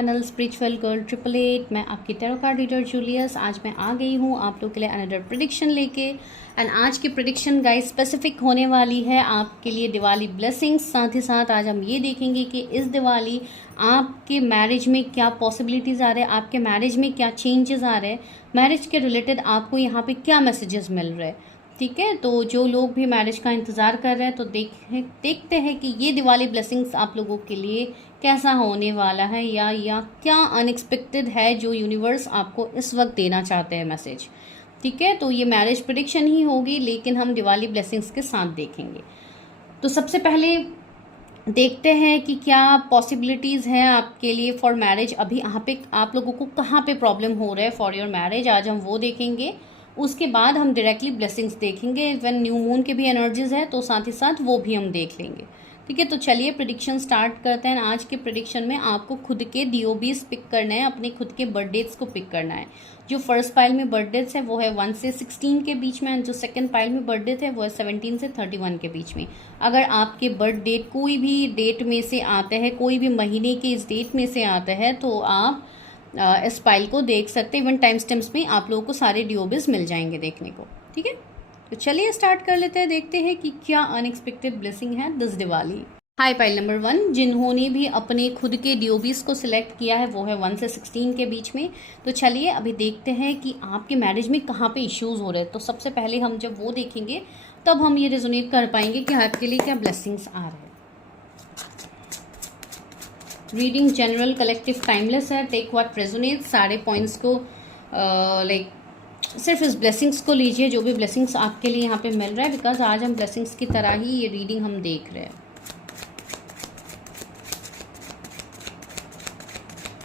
Channel spiritual girl 888। मैं आपकी tarot card reader Julius. आज मैं आ गई हूँ आप लोग के लिए अनदर प्रेडिक्शन लेके। एंड आज की प्रेडिक्शन गाइस स्पेसिफिक होने वाली है आपके लिए दिवाली ब्लेसिंग्स। साथ ही साथ आज हम ये देखेंगे कि इस दिवाली आपके मैरिज में क्या पॉसिबिलिटीज़ आ रहे हैं, आपके मैरिज में क्या चेंजेस आ रहे हैं, मैरिज के रिलेटेड आपको यहाँ पे क्या मैसेजेस मिल रहे हैं। ठीक है, तो जो लोग भी मैरिज का इंतज़ार कर रहे हैं तो देखते हैं कि ये दिवाली ब्लेसिंग्स आप लोगों के लिए कैसा होने वाला है, या क्या अनएक्सपेक्टेड है जो यूनिवर्स आपको इस वक्त देना चाहते हैं मैसेज। ठीक है, तो ये मैरिज प्रेडिक्शन ही होगी लेकिन हम दिवाली ब्लेसिंग्स के साथ देखेंगे। तो सबसे पहले देखते हैं कि क्या पॉसिबिलिटीज़ हैं आपके लिए फॉर मैरिज। अभी यहाँ पे आप लोगों को कहाँ पे प्रॉब्लम हो रहा है फॉर योर मैरिज, आज हम वो देखेंगे। उसके बाद हम डायरेक्टली ब्लेसिंग्स देखेंगे। व्हेन न्यू मून के भी एनर्जीज है तो साथ ही साथ वो भी हम देख लेंगे। ठीक है, तो चलिए प्रेडिक्शन स्टार्ट करते हैं। आज के प्रेडिक्शन में आपको खुद के DOBs पिक करना है, अपने खुद के बर्थ डेट्स को पिक करना है। जो फर्स्ट पाइल में बर्थ डेट्स है वो है 1 से 16 के बीच में, जो सेकंड पाइल में बर्थ डेट है वो है 17 से 31 के बीच में। अगर आपके बर्थ डेट कोई भी डेट में से आते हैं, कोई भी महीने के इस डेट में से आता है तो आप इस पाइल को देख सकते हैं। इवन टाइम स्टैम्प्स में आप लोगों को सारे DOBs मिल जाएंगे देखने को। ठीक है, तो चलिए स्टार्ट कर लेते हैं, देखते हैं कि क्या अनएक्सपेक्टेड ब्लेसिंग है this Diwali. High pile number 1, जिन्होंने भी अपने खुद के DOBs को सिलेक्ट किया है वो है 1 से 16 के बीच में। तो चलिए अभी देखते हैं कि आपके मैरिज में कहाँ पे इश्यूज हो रहे हैं। तो सबसे पहले हम जब वो देखेंगे तब हम ये रेजोनेट कर पाएंगे कि आपके लिए क्या ब्लेसिंग्स आ रहे हैं। रीडिंग जनरल, कलेक्टिव, टाइमलेस है। Take what resonate. सारे पॉइंट्स को सिर्फ इस ब्लेसिंग्स को लीजिए जो भी ब्लेसिंग्स आपके लिए यहाँ पे मिल रहा है, बिकॉज आज हम ब्लेसिंग्स की तरह ही ये रीडिंग हम देख रहे हैं।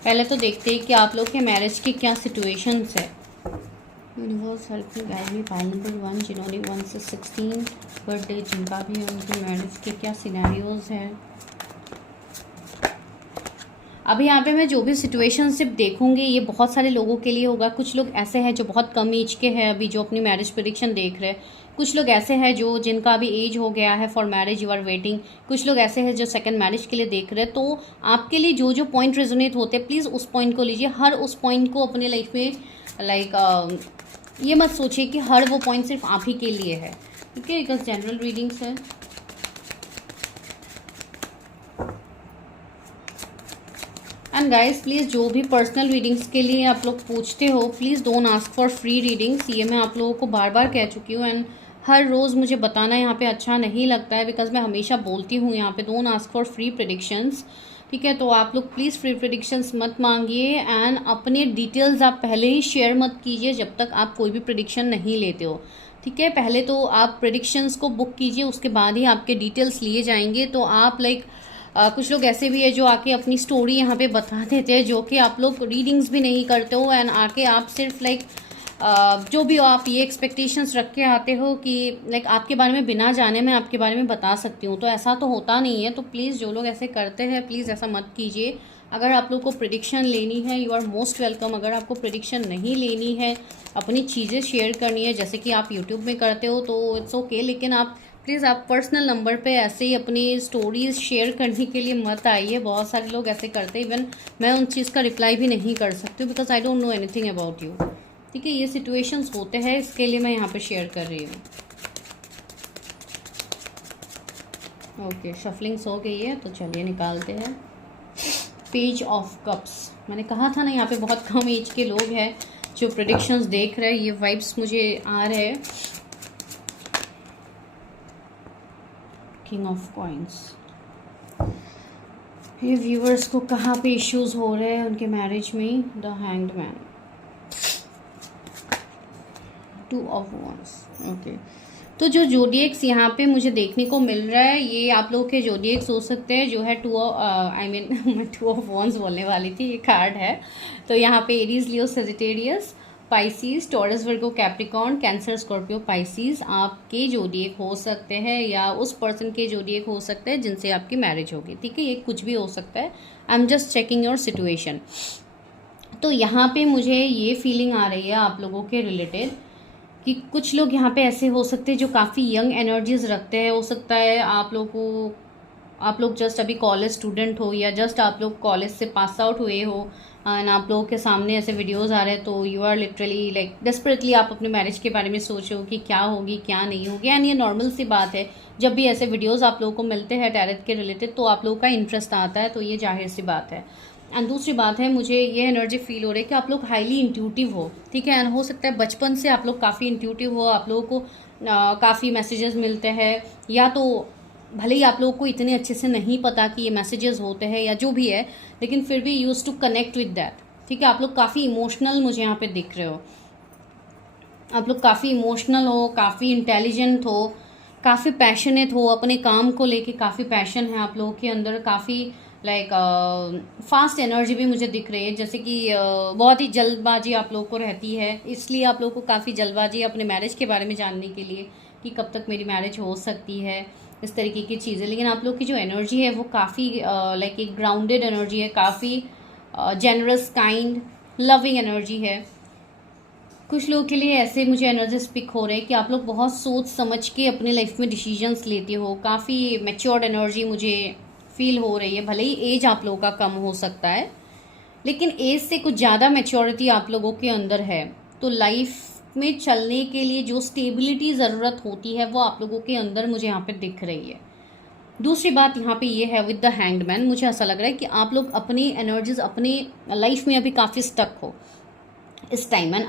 पहले तो देखते हैं कि आप लोग के मैरिज की क्या सिचुएशंस है। Universe help me guide me. Pile number 1, जिन्होंने 1 से 16 बर्थडे जिनका भी है उनके मैरिज के क्या सिनेरियोज हैं। अभी यहाँ पे मैं जो भी सिचुएशन सिर्फ देखूंगी ये बहुत सारे लोगों के लिए होगा। कुछ लोग ऐसे हैं जो बहुत कम एज के हैं अभी जो अपनी मैरिज प्रेडिक्शन देख रहे हैं। कुछ लोग ऐसे हैं जो जिनका अभी एज हो गया है for marriage, you are waiting. कुछ लोग ऐसे हैं जो सेकंड मैरिज के लिए देख रहे हैं। तो आपके लिए जो जो पॉइंट रेजोनेट होते हैं प्लीज़ उस पॉइंट को लीजिए। हर उस पॉइंट को अपने लाइफ में ये मत सोचिए कि हर वो पॉइंट सिर्फ आप ही के लिए है। ठीक है, बिकॉज जनरल रीडिंग्स है। एंड गाइस प्लीज़ जो भी पर्सनल रीडिंग्स के लिए आप लोग पूछते हो please don't ask for free readings. ये मैं आप लोगों को बार बार कह चुकी हूँ एंड हर रोज़ मुझे बताना यहाँ पे अच्छा नहीं लगता है, बिकॉज मैं हमेशा बोलती हूँ यहाँ पे don't ask for free predictions. ठीक है, तो आप लोग प्लीज़ फ्री प्रेडिक्शंस मत मांगिए एंड अपने डिटेल्स आप पहले ही शेयर मत कीजिए जब तक आप कोई भी प्रेडिक्शन नहीं लेते हो। ठीक है, पहले तो आप प्रेडिक्शंस को बुक कीजिए, उसके बाद ही आपके डिटेल्स लिए जाएंगे। तो आप कुछ लोग ऐसे भी है जो आके अपनी स्टोरी यहाँ पे बता देते हैं जो कि आप लोग रीडिंग्स भी नहीं करते हो एंड आके आप सिर्फ जो भी आप ये एक्सपेक्टेशंस रख के आते हो कि आपके बारे में बिना जाने मैं आपके बारे में बता सकती हूँ। तो ऐसा तो होता नहीं है। तो प्लीज़ जो लोग ऐसे करते हैं प्लीज़ ऐसा मत कीजिए। अगर आप लोग को प्रेडिक्शन लेनी है यू आर मोस्ट वेलकम। अगर आपको प्रेडिक्शन नहीं लेनी है, अपनी चीज़ें शेयर करनी है जैसे कि आप यूट्यूब में करते हो तो इट्स ओके, लेकिन आप प्लीज़ आप पर्सनल नंबर पे ऐसे ही अपनी स्टोरीज शेयर करने के लिए मत आइए। बहुत सारे लोग ऐसे करते हैं, इवन मैं उन चीज़ का रिप्लाई भी नहीं कर सकती because I don't know anything about you. ठीक है, ये सिचुएशंस होते हैं, इसके लिए मैं यहाँ पे शेयर कर रही हूँ। ओके, शफलिंग्स हो गई है तो चलिए निकालते हैं। Page of cups. मैंने कहा था ना यहाँ पे बहुत कम एज के लोग हैं जो प्रेडिक्शंस देख रहे हैं। ये वाइब्स मुझे आ रहे हैं। King of coins. ये व्यूअर्स को कहाँ पे इश्यूज हो रहे हैं उनके मैरिज में। The hanged man, 2 of wands. Okay, तो जो जोडिएक्स यहाँ पे मुझे देखने को मिल रहा है ये आप लोगों के जोडिएक्स हो सकते हैं जो है 2 ऑफ वॉन्ड्स बोलने वाली थी, ये कार्ड है। तो यहाँ पे एरीज, लियो, सेजिटेरियस, पाइसीज, टॉरस, वर्गो, कैप्रिकॉर्न, कैंसर, स्कॉर्पियो, पाइसीज आपके जोडिएक हो सकते हैं या उस पर्सन के जोडिएक हो सकते हैं जिनसे आपकी मैरिज होगी। ठीक है, ये कुछ भी हो सकता है। I am just checking your situation. तो यहाँ पे मुझे ये फीलिंग आ रही है आप लोगों के रिलेटेड कि कुछ लोग यहाँ पे ऐसे हो सकते हैं जो काफ़ी यंग एनर्जीज रखते हैं। हो सकता है आप लोगों को आप लोग जस्ट अभी कॉलेज स्टूडेंट हो या जस्ट आप लोग कॉलेज से पास आउट हुए हो एंड आप लोगों के सामने ऐसे वीडियोस आ रहे हैं, तो you are literally like desperately आप अपने मैरिज के बारे में सोच रहे हो कि क्या होगी क्या नहीं होगी। एंड ये नॉर्मल सी बात है, जब भी ऐसे वीडियोस आप लोगों को मिलते हैं टैरेट के रिलेटेड तो आप लोगों का इंटरेस्ट आता है, तो ये जाहिर सी बात है। एंड दूसरी बात है, मुझे ये एनर्जी फील हो रही है कि आप लोग हाईली इंट्यूटिव हो, ठीक है। एंड हो सकता है बचपन से आप लोग काफ़ी इंट्यूटिव हो, आप लोगों को काफ़ी मैसेजेस मिलते हैं, या तो भले ही आप लोगों को इतने अच्छे से नहीं पता कि ये मैसेजेस होते हैं या जो भी है, लेकिन फिर भी use to connect with that, ठीक है। आप लोग काफ़ी इमोशनल मुझे यहाँ पे दिख रहे हो, आप लोग काफ़ी इमोशनल हो, काफ़ी इंटेलिजेंट हो, काफ़ी पैशनेट हो, अपने काम को लेके काफ़ी पैशन है आप लोगों के अंदर, काफ़ी लाइक फास्ट एनर्जी भी मुझे दिख रही है, जैसे कि बहुत ही जल्दबाजी आप लोगों को रहती है, इसलिए आप लोगों को काफ़ी जल्दबाजी है अपने मैरिज के बारे में जानने के लिए कि कब तक मेरी मैरिज हो सकती है, इस तरीके की चीज़ें। लेकिन आप लोग की जो एनर्जी है वो काफ़ी लाइक एक ग्राउंडेड एनर्जी है, काफ़ी जेनरस काइंड लविंग एनर्जी है। कुछ लोगों के लिए ऐसे मुझे एनर्जीज पिक हो रहे हैं कि आप लोग बहुत सोच समझ के अपने लाइफ में डिसीजंस लेते हो, काफ़ी मैच्योर्ड एनर्जी मुझे फील हो रही है। भले ही एज आप लोगों का कम हो सकता है, लेकिन एज से कुछ ज़्यादा मैच्योरिटी आप लोगों के अंदर है। तो लाइफ में चलने के लिए जो स्टेबिलिटी ज़रूरत होती है वो आप लोगों के अंदर मुझे यहाँ पे दिख रही है। दूसरी बात यहाँ पे ये है विद द हैंग्ड मैन, मुझे ऐसा लग रहा है कि आप लोग अपनी एनर्जीज अपनी लाइफ में अभी काफ़ी स्टक हो इस टाइम। एंड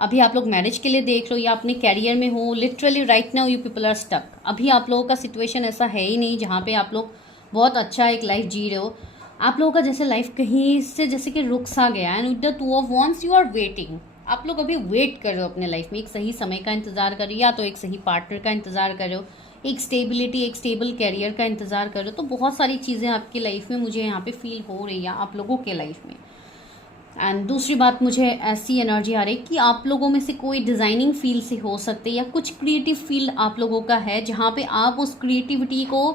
अभी आप लोग मैरिज के लिए देख रहे हो या अपने कैरियर में हो, literally right now you people are stuck. अभी आप लोगों का सिचुएशन ऐसा है ही नहीं जहाँ पे आप लोग बहुत अच्छा एक लाइफ जी रहे हो। आप लोगों का जैसे लाइफ कहीं से जैसे कि रुक सा गया and with the two of wands you are waiting. आप लोग अभी वेट कर रहे हो अपने लाइफ में, एक सही समय का इंतजार कर रहे हो या तो एक सही पार्टनर का इंतजार कर रहे हो, एक स्टेबिलिटी एक स्टेबल कैरियर का इंतजार कर रहे हो। तो बहुत सारी चीज़ें आपकी लाइफ में मुझे यहाँ पे फील हो रही है आप लोगों के लाइफ में। एंड दूसरी बात, मुझे ऐसी एनर्जी आ रही है कि आप लोगों में से कोई डिज़ाइनिंग फील्ड से हो सकते या कुछ क्रिएटिव फील्ड आप लोगों का है जहाँ पे आप उस क्रिएटिविटी को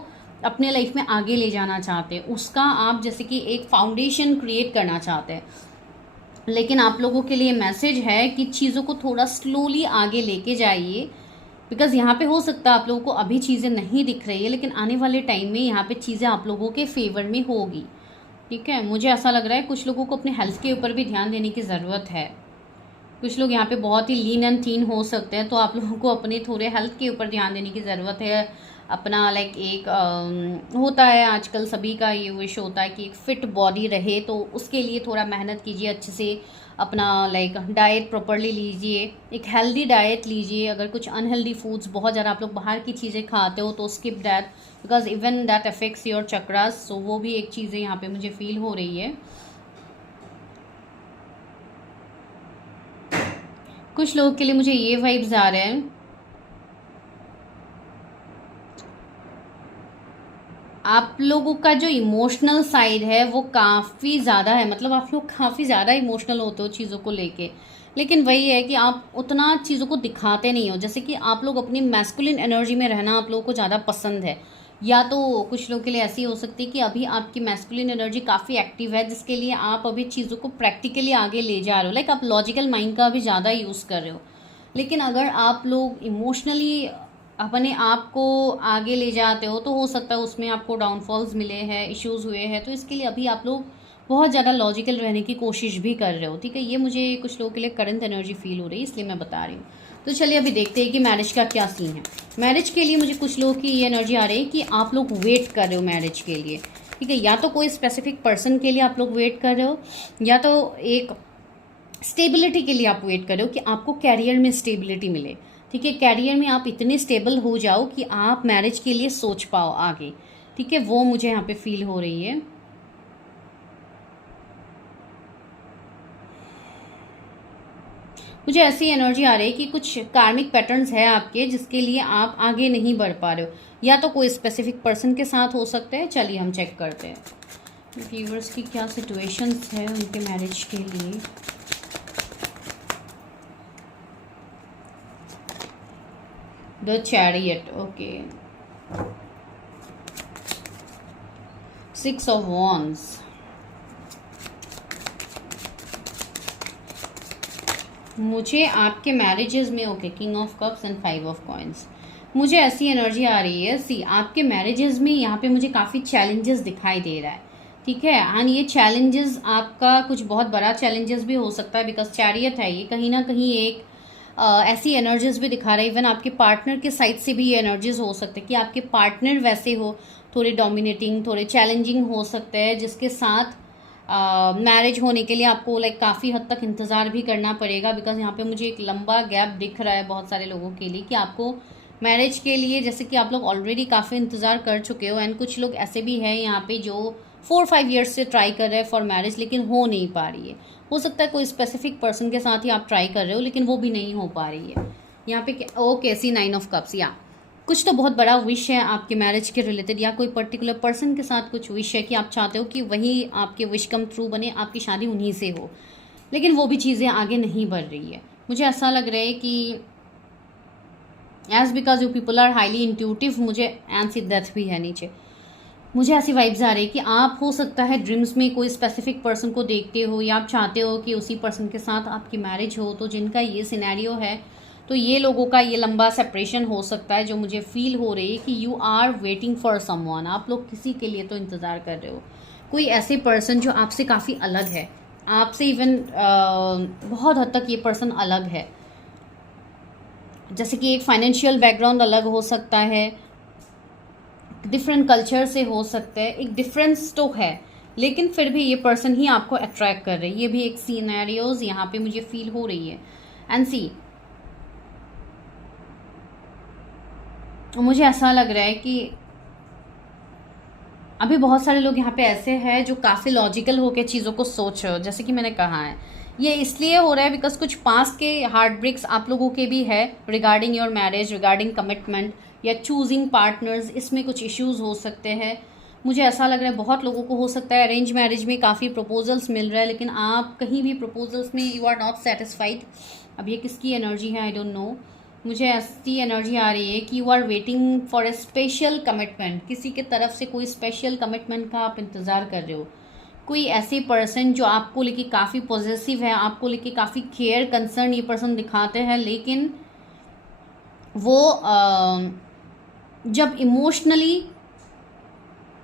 अपने लाइफ में आगे ले जाना चाहते हैं, उसका आप जैसे कि एक फाउंडेशन क्रिएट करना चाहते हैं। लेकिन आप लोगों के लिए मैसेज है कि चीज़ों को थोड़ा स्लोली आगे लेके जाइए, बिकॉज यहाँ पे हो सकता है आप लोगों को अभी चीज़ें नहीं दिख रही है, लेकिन आने वाले टाइम में यहाँ पे चीज़ें आप लोगों के फेवर में होगी, ठीक है। मुझे ऐसा लग रहा है कुछ लोगों को अपने हेल्थ के ऊपर भी ध्यान देने की ज़रूरत है। कुछ लोग यहाँ पे बहुत ही लीन एंड थीन हो सकते हैं, तो आप लोगों को अपने थोड़े हेल्थ के ऊपर ध्यान देने की ज़रूरत है। अपना लाइक एक होता है आजकल सभी का ये विश होता है कि एक फिट बॉडी रहे, तो उसके लिए थोड़ा मेहनत कीजिए, अच्छे से अपना लाइक डाइट प्रॉपरली लीजिए, एक हेल्दी डाइट लीजिए। अगर कुछ अनहेल्दी फूड्स बहुत ज़्यादा आप लोग बाहर की चीज़ें खाते हो तो skip that, because even that affects your chakras. So वो भी एक चीज़ें यहाँ पे मुझे फील हो रही है। कुछ लोगों के लिए मुझे ये वाइब्स आ रहे हैं, आप लोगों का जो इमोशनल साइड है वो काफ़ी ज़्यादा है, मतलब आप लोग काफ़ी ज़्यादा इमोशनल होते हो चीज़ों को लेके। लेकिन वही है कि आप उतना चीज़ों को दिखाते नहीं हो, जैसे कि आप लोग अपनी मैस्कुलिन एनर्जी में रहना आप लोगों को ज़्यादा पसंद है। या तो कुछ लोगों के लिए ऐसी हो सकती है कि अभी आपकी मैस्कुलिन एनर्जी काफ़ी एक्टिव है, जिसके लिए आप अभी चीज़ों को प्रैक्टिकली आगे ले जा रहे हो, लाइक आप लॉजिकल माइंड का अभी ज़्यादा यूज़ कर रहे हो। लेकिन अगर आप लोग इमोशनली अपने आप को आगे ले जाते हो तो हो सकता है उसमें आपको डाउनफॉल्स मिले हैं, इश्यूज़ हुए हैं, तो इसके लिए अभी आप लोग बहुत ज़्यादा लॉजिकल रहने की कोशिश भी कर रहे हो, ठीक है। ये मुझे कुछ लोगों के लिए करंट एनर्जी फील हो रही है, इसलिए मैं बता रही हूँ। तो चलिए अभी देखते हैं कि मैरिज का क्या सीन है। मैरिज के लिए मुझे कुछ लोगों की ये एनर्जी आ रही है कि आप लोग वेट कर रहे हो मैरिज के लिए, ठीक है। या तो कोई स्पेसिफिक पर्सन के लिए आप लोग वेट कर रहे हो, या तो एक स्टेबिलिटी के लिए आप वेट कर रहे हो कि आपको कैरियर में स्टेबिलिटी मिले, ठीक है। कैरियर में आप इतने स्टेबल हो जाओ कि आप मैरिज के लिए सोच पाओ आगे, ठीक है। वो मुझे यहाँ पे फील हो रही है। मुझे ऐसी एनर्जी आ रही है कि कुछ कार्मिक पैटर्न्स है आपके जिसके लिए आप आगे नहीं बढ़ पा रहे हो, या तो कोई स्पेसिफिक पर्सन के साथ हो सकते हैं। चलिए हम चेक करते हैं व्यूअर्स की क्या सिचुएशंस है उनके मैरिज के लिए। The Chariot, okay. 6 of Wands. मुझे आपके मैरिजेस में okay king of cups and 5 of coins. मुझे ऐसी एनर्जी आ रही है, सी आपके मैरिजेस में यहाँ पे मुझे काफ़ी चैलेंजेस दिखाई दे रहा है, ठीक है। एंड ये चैलेंजेस आपका कुछ बहुत बड़ा चैलेंजेस भी हो सकता है, बिकॉज चैरियट है ये, कहीं ना कहीं एक ऐसी एनर्जीज भी दिखा रहा है। इवन आपके पार्टनर के साइड से भी ये एनर्जीज हो सकते हैं कि आपके पार्टनर वैसे हो, थोड़े डोमिनेटिंग, थोड़े चैलेंजिंग हो सकते हैं, जिसके साथ मैरिज होने के लिए आपको लाइक काफ़ी हद तक इंतज़ार भी करना पड़ेगा। बिकॉज यहाँ पे मुझे एक लंबा गैप दिख रहा है बहुत सारे लोगों के लिए कि आपको मैरिज के लिए, जैसे कि आप लोग ऑलरेडी काफ़ी इंतज़ार कर चुके हो, एंड कुछ लोग ऐसे भी हैं यहाँ पे जो 4-5 ईयर्स से ट्राई कर रहे हैं फॉर मैरिज, लेकिन हो नहीं पा रही है। हो सकता है कोई स्पेसिफिक पर्सन के साथ ही आप ट्राई कर रहे हो, लेकिन वो भी नहीं हो पा रही है। यहाँ पे ओके, सी 9 ऑफ कप्स, या कुछ तो बहुत बड़ा विश है आपके मैरिज के रिलेटेड, या कोई पर्टिकुलर पर्सन के साथ कुछ विश है कि आप चाहते हो कि वही आपके विश कम ट्रू बने, आपकी शादी उन्हीं से हो, लेकिन वो भी चीज़ें आगे नहीं बढ़ रही है। मुझे ऐसा लग रहा है कि as because you people are highly intuitive, मुझे एंड डेथ भी है नीचे, मुझे ऐसी वाइब्स आ रही है कि आप हो सकता है ड्रीम्स में कोई स्पेसिफिक पर्सन को देखते हो, या आप चाहते हो कि उसी पर्सन के साथ आपकी मैरिज हो। तो जिनका ये सिनेरियो है, तो ये लोगों का ये लंबा सेपरेशन हो सकता है, जो मुझे फील हो रही है कि you are waiting for someone, आप लोग किसी के लिए तो इंतज़ार कर रहे हो। कोई ऐसे पर्सन जो आपसे काफ़ी अलग है, आपसे इवन बहुत हद तक ये पर्सन अलग है, जैसे कि एक फाइनेंशियल बैकग्राउंड अलग हो सकता है, डिफरेंट कल्चर से हो सकता है, एक डिफरेंस तो है, लेकिन फिर भी ये पर्सन ही आपको अट्रैक्ट कर रही है। ये भी एक सीनैरियोज यहाँ पे मुझे फील हो रही है। एंड सी, मुझे ऐसा लग रहा है कि अभी बहुत सारे लोग यहाँ पे ऐसे हैं जो काफ़ी लॉजिकल होकर चीज़ों को सोच रहे हो, जैसे कि मैंने कहा है। ये इसलिए हो रहा है बिकॉज कुछ पास्ट के हार्ट ब्रेक्स आप लोगों के भी है regarding your marriage, regarding commitment या चूजिंग पार्टनर्स, इसमें कुछ इश्यूज हो सकते हैं। मुझे ऐसा लग रहा है बहुत लोगों को हो सकता है अरेंज मैरिज में काफ़ी प्रपोजल्स मिल रहा है, लेकिन आप कहीं भी प्रपोजल्स में यू आर नॉट सेटिस्फाइड। अब ये किसकी एनर्जी है आई डोंट नो, मुझे ऐसी एनर्जी आ रही है कि you are waiting for a special commitment, किसी के तरफ से कोई स्पेशल कमिटमेंट का आप इंतज़ार कर रहे हो। कोई ऐसे पर्सन जो आपको लेके काफ़ी पॉजिटिव है, आपको लेके काफ़ी केयर कंसर्न ये पर्सन दिखाते हैं, लेकिन वो जब इमोशनली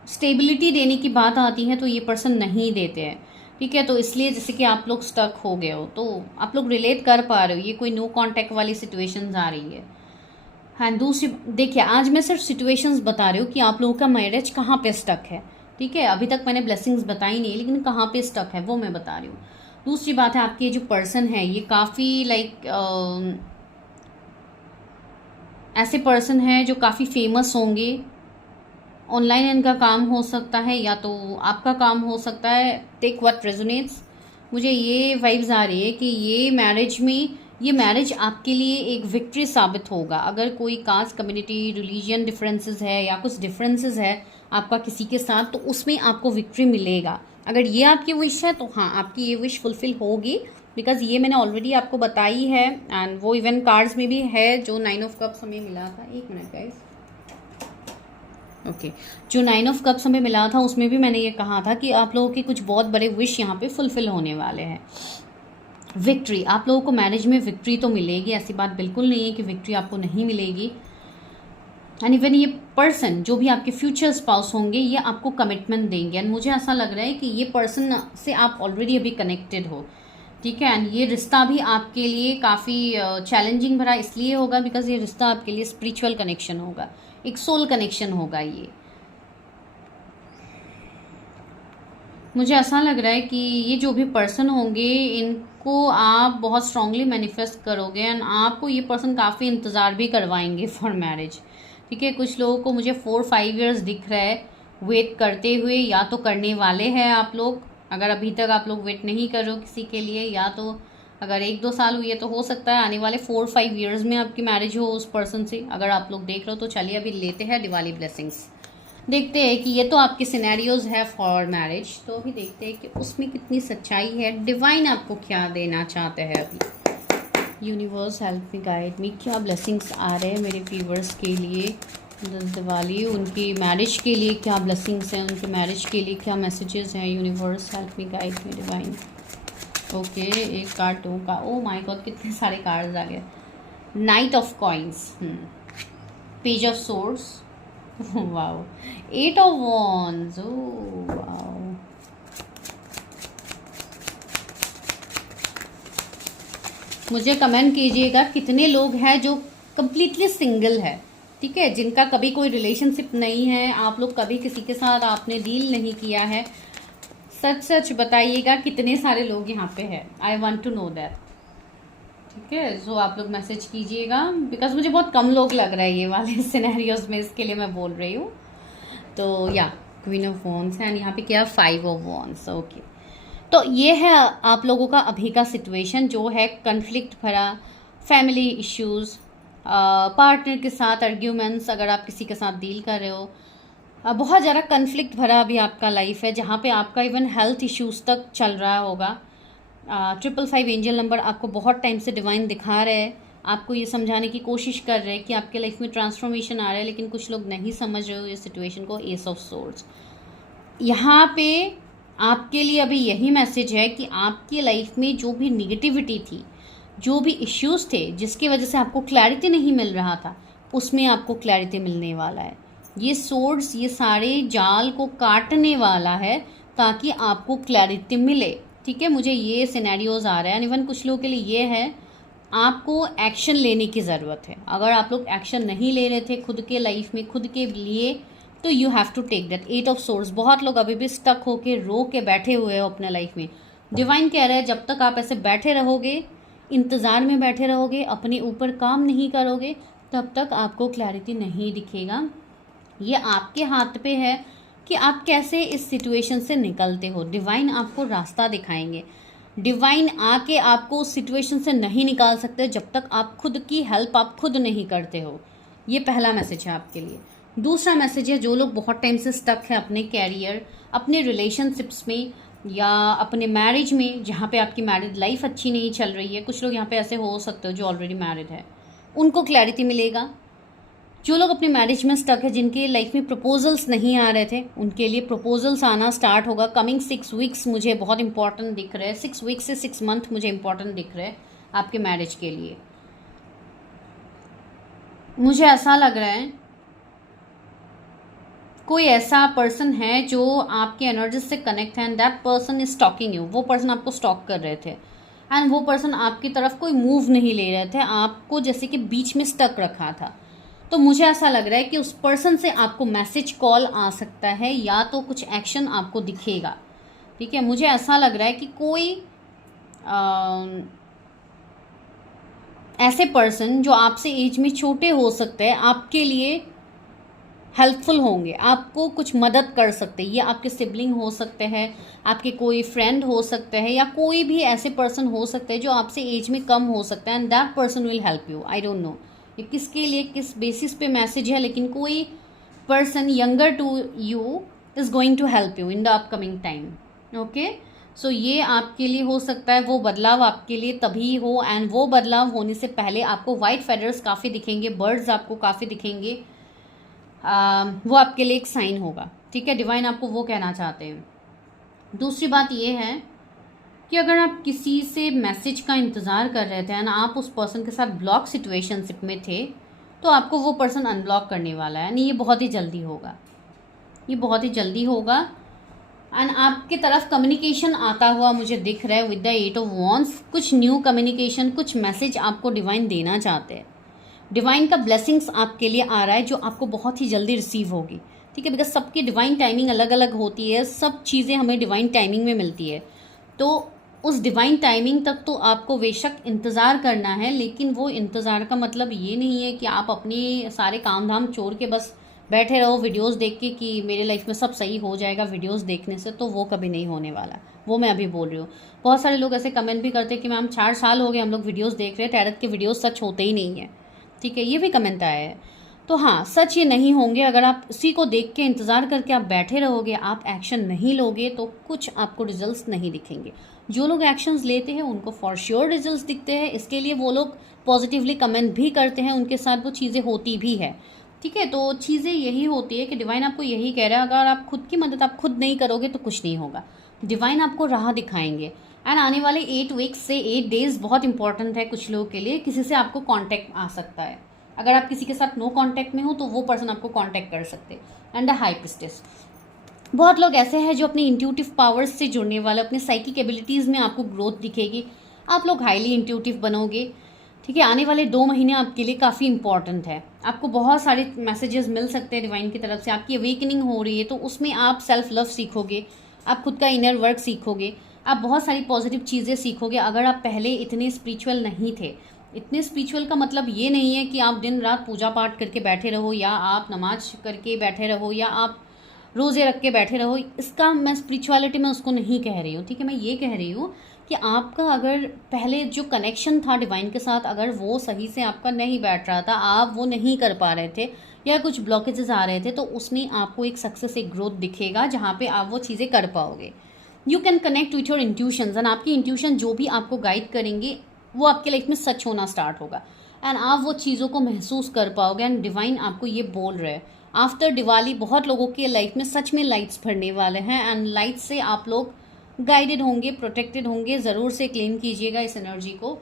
स्टेबिलिटी देने की बात आती है तो ये पर्सन नहीं देते हैं, ठीक है। तो इसलिए जैसे कि आप लोग स्टक हो गए हो, तो आप लोग रिलेट कर पा रहे हो, ये कोई नो कांटेक्ट वाली सिचुएशंस आ रही है। हाँ, दूसरी देखिए, आज मैं सिर्फ सिचुएशंस बता रही हूँ कि आप लोगों का मैरिज कहाँ पे स्टक है, ठीक है। अभी तक मैंने ब्लेसिंग्स बताई नहीं, लेकिन कहाँ पे स्टक है वो मैं बता रही हूँ। दूसरी बात है, आपके जो पर्सन है ये काफ़ी लाइक ऐसे पर्सन है जो काफ़ी फेमस होंगे, ऑनलाइन इनका काम हो सकता है या तो आपका काम हो सकता है, टेक व्हाट रेजोनेट्स। मुझे ये वाइब्स आ रही है कि ये मैरिज आपके लिए एक विक्ट्री साबित होगा। अगर कोई कास्ट, कम्युनिटी, रिलीजन डिफरेंसेस है या कुछ डिफरेंसेस है आपका किसी के साथ, तो उसमें आपको विक्ट्री मिलेगा। अगर ये आपकी विश है तो हाँ, आपकी ये विश फुलफिल होगी, बिकॉज ये मैंने ऑलरेडी आपको बताई है, एंड वो इवन कार्ड्स में भी है जो 9 ऑफ कप्स हमें मिला था। एक मिनट गाइस, ओके, जो 9 ऑफ कप्स हमें मिला था उसमें भी मैंने ये कहा था कि आप लोगों के कुछ बहुत बड़े विश यहाँ पे फुलफिल होने वाले हैं। विक्ट्री, आप लोगों को मैरिज में विक्ट्री तो मिलेगी, ऐसी बात बिल्कुल नहीं है कि विक्ट्री आपको नहीं मिलेगी। एंड इवन ये पर्सन जो भी आपके फ्यूचर स्पाउस होंगे ये आपको कमिटमेंट देंगे, एंड मुझे ऐसा लग रहा है कि ये पर्सन से आप ऑलरेडी अभी कनेक्टेड हो, ठीक है। एंड ये रिश्ता भी आपके लिए काफ़ी चैलेंजिंग भरा इसलिए होगा बिकॉज ये रिश्ता आपके लिए स्पिरिचुअल कनेक्शन होगा, एक सोल कनेक्शन होगा। ये मुझे ऐसा लग रहा है कि ये जो भी पर्सन होंगे इनको आप बहुत स्ट्रांगली मैनिफेस्ट करोगे, एंड आपको ये पर्सन काफ़ी इंतज़ार भी करवाएंगे फॉर मैरिज, ठीक है। कुछ लोगों को मुझे 4-5 ईयर्स दिख रहा है वेट करते हुए, या तो करने वाले हैं आप लोग, अगर अभी तक आप लोग वेट नहीं कर रहे हो किसी के लिए, या तो अगर 1-2 साल हुई है तो हो सकता है आने वाले 4-5 ईयर्स में आपकी मैरिज हो उस पर्सन से। अगर आप लोग देख रहे हो तो चलिए अभी लेते हैं दिवाली ब्लेसिंग्स, देखते हैं कि ये तो आपके सिनेरियोज है फॉर मैरिज, तो अभी देखते हैं कि उसमें कितनी सच्चाई है, डिवाइन आपको क्या देना चाहते हैं। अभी universe help me guide me, क्या ब्लेसिंग्स आ रहे हैं मेरे व्यूवर्स के लिए दिवाली, उनकी मैरिज के लिए क्या ब्लेसिंग्स हैं, उनके मैरिज के लिए क्या मैसेजेस हैं। Universe help me guide me divine. Okay, एक कार्ड, 2 का, ओ माय गॉड कितने सारे कार्ड्स आ गए। Night of coins, page of source, wow, 8 of wands, oh wow. मुझे कमेंट कीजिएगा कितने लोग हैं जो कम्प्लीटली सिंगल है, ठीक है, जिनका कभी कोई रिलेशनशिप नहीं है, आप लोग कभी किसी के साथ आपने डील नहीं किया है। सच सच बताइएगा कितने सारे लोग यहाँ पे हैं, I want to know that, ठीक है। सो आप लोग मैसेज कीजिएगा, बिकॉज मुझे बहुत कम लोग लग रहा है ये वाले सिनेरियोज में, इसके लिए मैं बोल रही हूँ। तो या क्वीन ऑफ वॉन्ड्स एंड यहाँ पे क्या 5 ऑफ वॉन्ड्स, ओके। तो ये है आप लोगों का अभी का सिचुएशन जो है कन्फ्लिक्ट भरा, फैमिली इश्यूज़, पार्टनर के साथ आर्ग्यूमेंट्स, अगर आप किसी के साथ डील कर रहे हो, बहुत ज़्यादा कन्फ्लिक्ट भरा अभी आपका लाइफ है, जहाँ पे आपका इवन हेल्थ इश्यूज़ तक चल रहा होगा। 555 एंजल नंबर आपको बहुत टाइम से डिवाइन दिखा रहे हैं, आपको ये समझाने की कोशिश कर रहे हैं कि आपके लाइफ में ट्रांसफॉर्मेशन आ रहा है, लेकिन कुछ लोग नहीं समझ रहे हो ये सिचुएशन को। एस ऑफ सोर्ड्स यहाँ पे आपके लिए अभी यही मैसेज है कि आपकी लाइफ में जो भी निगेटिविटी थी, जो भी इश्यूज़ थे जिसकी वजह से आपको क्लैरिटी नहीं मिल रहा था, उसमें आपको क्लैरिटी मिलने वाला है। ये सोर्ड्स ये सारे जाल को काटने वाला है ताकि आपको क्लैरिटी मिले, ठीक है। मुझे ये सिनेरियोज आ रहा है, इवन कुछ लोगों के लिए ये है आपको एक्शन लेने की ज़रूरत है। अगर आप लोग एक्शन नहीं ले रहे थे खुद के लाइफ में, खुद के लिए, तो you have to take that. 8 of swords, बहुत लोग अभी भी स्टक होके रो के बैठे हुए हो अपने लाइफ में। डिवाइन कह रहा है जब तक आप ऐसे बैठे रहोगे, इंतज़ार में बैठे रहोगे, अपने ऊपर काम नहीं करोगे, तब तक आपको क्लैरिटी नहीं दिखेगा। ये आपके हाथ पे है कि आप कैसे इस सिचुएशन से निकलते हो। डिवाइन आपको रास्ता दिखाएंगे। डिवाइन आके आपको उस सिचुएशन से नहीं निकाल सकते जब तक आप खुद की हेल्प आप खुद नहीं करते हो। ये पहला मैसेज है आपके लिए। दूसरा मैसेज है जो लोग बहुत टाइम से स्टक है अपने कैरियर, अपने रिलेशनशिप्स में या अपने मैरिज में, जहाँ पे आपकी मैरिड लाइफ अच्छी नहीं चल रही है। कुछ लोग यहाँ पे ऐसे हो सकते हो जो ऑलरेडी मैरिड है, उनको क्लैरिटी मिलेगा। जो लोग अपने मैरिज में स्टक है, जिनके लाइफ में प्रपोजल्स नहीं आ रहे थे, उनके लिए प्रपोजल्स आना स्टार्ट होगा। कमिंग 6 वीक्स मुझे बहुत इंपॉर्टेंट दिख रहे हैं। 6 वीक्स से 6 मंथ मुझे इंपॉर्टेंट दिख रहे हैं आपके मैरिज के लिए। मुझे ऐसा लग रहा है कोई ऐसा पर्सन है जो आपके एनर्जी से कनेक्ट है and that person is stalking you. वो पर्सन आपको स्टॉक कर रहे थे एंड वो पर्सन आपकी तरफ कोई मूव नहीं ले रहे थे, आपको जैसे कि बीच में स्टक रखा था। तो मुझे ऐसा लग रहा है कि उस पर्सन से आपको मैसेज कॉल आ सकता है या तो कुछ एक्शन आपको दिखेगा, ठीक है। मुझे ऐसा लग रहा है कि कोई ऐसे पर्सन जो आपसे एज में छोटे हो सकते हैं, आपके लिए हेल्पफुल होंगे, आपको कुछ मदद कर सकते हैं। ये आपके सिबलिंग हो सकते हैं, आपके कोई फ्रेंड हो सकते हैं, या कोई भी ऐसे पर्सन हो सकते हैं जो आपसे एज में कम हो सकता है and that person will help you. I don't know ये किसके लिए किस बेसिस पे मैसेज है, लेकिन कोई person younger to you is going to help you in the upcoming time, okay. So ये आपके लिए हो सकता है, वो बदलाव आपके लिए तभी हो एंड वो बदलाव होने से पहले आपको वाइट फेदर्स काफ़ी दिखेंगे, बर्ड्स आपको काफ़ी दिखेंगे। वो आपके लिए एक साइन होगा, ठीक है। डिवाइन आपको वो कहना चाहते हैं। दूसरी बात ये है कि अगर आप किसी से मैसेज का इंतज़ार कर रहे थे एंड आप उस पर्सन के साथ ब्लॉक सिचुएशनशिप में थे, तो आपको वो पर्सन अनब्लॉक करने वाला है। नहीं, ये बहुत ही जल्दी होगा, ये बहुत ही जल्दी होगा एंड आपकी तरफ कम्युनिकेशन आता हुआ मुझे दिख रहा है विद द 8 ऑफ वॉन्ड्स। कुछ न्यू कम्युनिकेशन, कुछ मैसेज आपको डिवाइन देना चाहते हैं। डिवाइन का ब्लेसिंग्स आपके लिए आ रहा है जो आपको बहुत ही जल्दी रिसीव होगी, ठीक है। बिकॉज सबकी डिवाइन टाइमिंग अलग अलग होती है, सब चीज़ें हमें डिवाइन टाइमिंग में मिलती है। तो उस डिवाइन टाइमिंग तक तो आपको बेशक इंतज़ार करना है, लेकिन वो इंतज़ार का मतलब ये नहीं है कि आप अपने सारे काम धाम छोड़ के बस बैठे रहो वीडियोस देख के कि मेरे लाइफ में सब सही हो जाएगा वीडियोस देखने से। तो वो कभी नहीं होने वाला, वो मैं अभी बोल रही हूँ। बहुत सारे लोग ऐसे कमेंट भी करते हैं कि मैम 4 साल हो गए हम लोग वीडियोज़ देख रहे हैं, टैरट के वीडियोज़ सच होते ही नहीं है, ठीक है। ये भी कमेंट आया है। तो हाँ, सच ये नहीं होंगे। अगर आप उसी को देख के इंतज़ार करके आप बैठे रहोगे, आप एक्शन नहीं लोगे, तो कुछ आपको रिजल्ट्स नहीं दिखेंगे। जो लोग एक्शंस लेते हैं उनको फॉर श्योर रिजल्ट्स दिखते हैं, इसके लिए वो लोग पॉजिटिवली कमेंट भी करते हैं, उनके साथ वो चीज़ें होती भी है, ठीक है। तो चीज़ें यही होती है कि डिवाइन आपको यही कह रहा है, अगर आप खुद की मदद आप खुद नहीं करोगे तो कुछ नहीं होगा। डिवाइन आपको राह दिखाएंगे एंड आने वाले 8 वीक्स से 8 डेज बहुत इंपॉर्टेंट है कुछ लोगों के लिए। किसी से आपको कॉन्टैक्ट आ सकता है, अगर आप किसी के साथ नो कांटेक्ट में हो तो वो पर्सन आपको कांटेक्ट कर सकते हैं। एंड द हाई प्रिस्टेस, बहुत लोग ऐसे हैं जो अपने इंट्यूटिव पावर्स से जुड़ने वाले, अपने साइकिक एबिलिटीज़ में आपको ग्रोथ दिखेगी, आप लोग हाईली इंट्यूटिव बनोगे। ठीक है, आने वाले 2 महीने आपके लिए काफ़ी इंपॉर्टेंट है। आपको बहुत सारे मैसेजेस मिल सकते हैं डिवाइन की तरफ से, आपकी अवेकनिंग हो रही है तो उसमें आप सेल्फ लव सीखोगे, आप खुद का इनर वर्क सीखोगे, आप बहुत सारी पॉजिटिव चीज़ें सीखोगे। अगर आप पहले इतने स्पिरिचुअल नहीं थे, इतने स्पिरिचुअल का मतलब ये नहीं है कि आप दिन रात पूजा पाठ करके बैठे रहो, या आप नमाज करके बैठे रहो, या आप रोज़े रख के बैठे रहो, इसका मैं स्पिरिचुअलिटी में उसको नहीं कह रही हूँ। ठीक है, मैं ये कह रही हूँ कि आपका अगर पहले जो कनेक्शन था डिवाइन के साथ, अगर वो सही से आपका नहीं बैठ रहा था, आप वो नहीं कर पा रहे थे, या कुछ ब्लॉकेजेस आ रहे थे, तो उसमें आपको एक सक्सेस, एक ग्रोथ दिखेगा जहाँ पे आप वो चीज़ें कर पाओगे। You can connect with your intuitions, and आपकी इंट्यूशन जो भी आपको गाइड करेंगे वो आपके लाइफ में सच होना स्टार्ट होगा, एंड आप वो चीज़ों को महसूस कर पाओगे। एंड डिवाइन आपको ये बोल रहे हैं, आफ्टर दिवाली बहुत लोगों के लाइफ में सच में लाइट्स भरने वाले हैं, एंड लाइट से आप लोग गाइडेड होंगे, प्रोटेक्टेड होंगे। ज़रूर से क्लेम कीजिएगा इस एनर्जी को।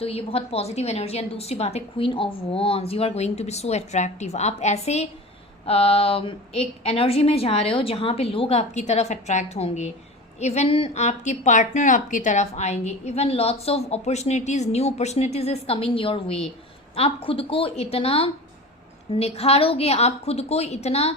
तो ये बहुत पॉजिटिव एनर्जी। एंड दूसरी बात है queen of wands, you are going to be so attractive. आप ऐसे एक एनर्जी में जा रहे हो जहाँ पे लोग आपकी तरफ अट्रैक्ट होंगे, इवन आपके पार्टनर आपकी तरफ आएंगे, even lots of opportunities, new opportunities is coming your way. आप खुद को इतना निखारोगे, आप खुद को इतना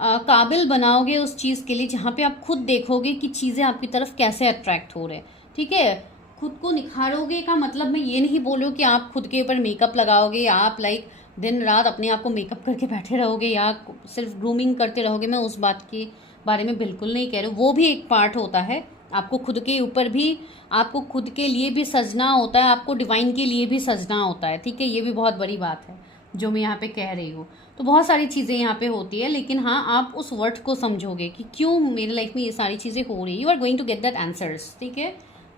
काबिल बनाओगे उस चीज़ के लिए जहाँ पे आप खुद देखोगे कि चीज़ें आपकी तरफ कैसे अट्रैक्ट हो रहे हैं। ठीक है, खुद को निखारोगे का मतलब मैं ये नहीं बोल रही हूँ कि आप खुद के ऊपर मेकअप लगाओगे, या आप लाइक दिन रात अपने आप को मेकअप करके बैठे रहोगे, या सिर्फ ग्रूमिंग करते रहोगे। मैं उस बात के बारे में बिल्कुल नहीं कह रही हूँ, वो भी एक पार्ट होता है। आपको खुद के ऊपर भी, आपको खुद के लिए भी सजना होता है, आपको डिवाइन के लिए भी सजना होता है। ठीक है, ये भी बहुत बड़ी बात है जो मैं यहाँ पे कह रही हूँ। तो बहुत सारी चीज़ें यहाँ पे होती है, लेकिन हाँ आप उस वर्ड को समझोगे कि क्यों मेरे लाइफ में ये सारी चीज़ें हो रही है, you are going to get that answers. ठीक है,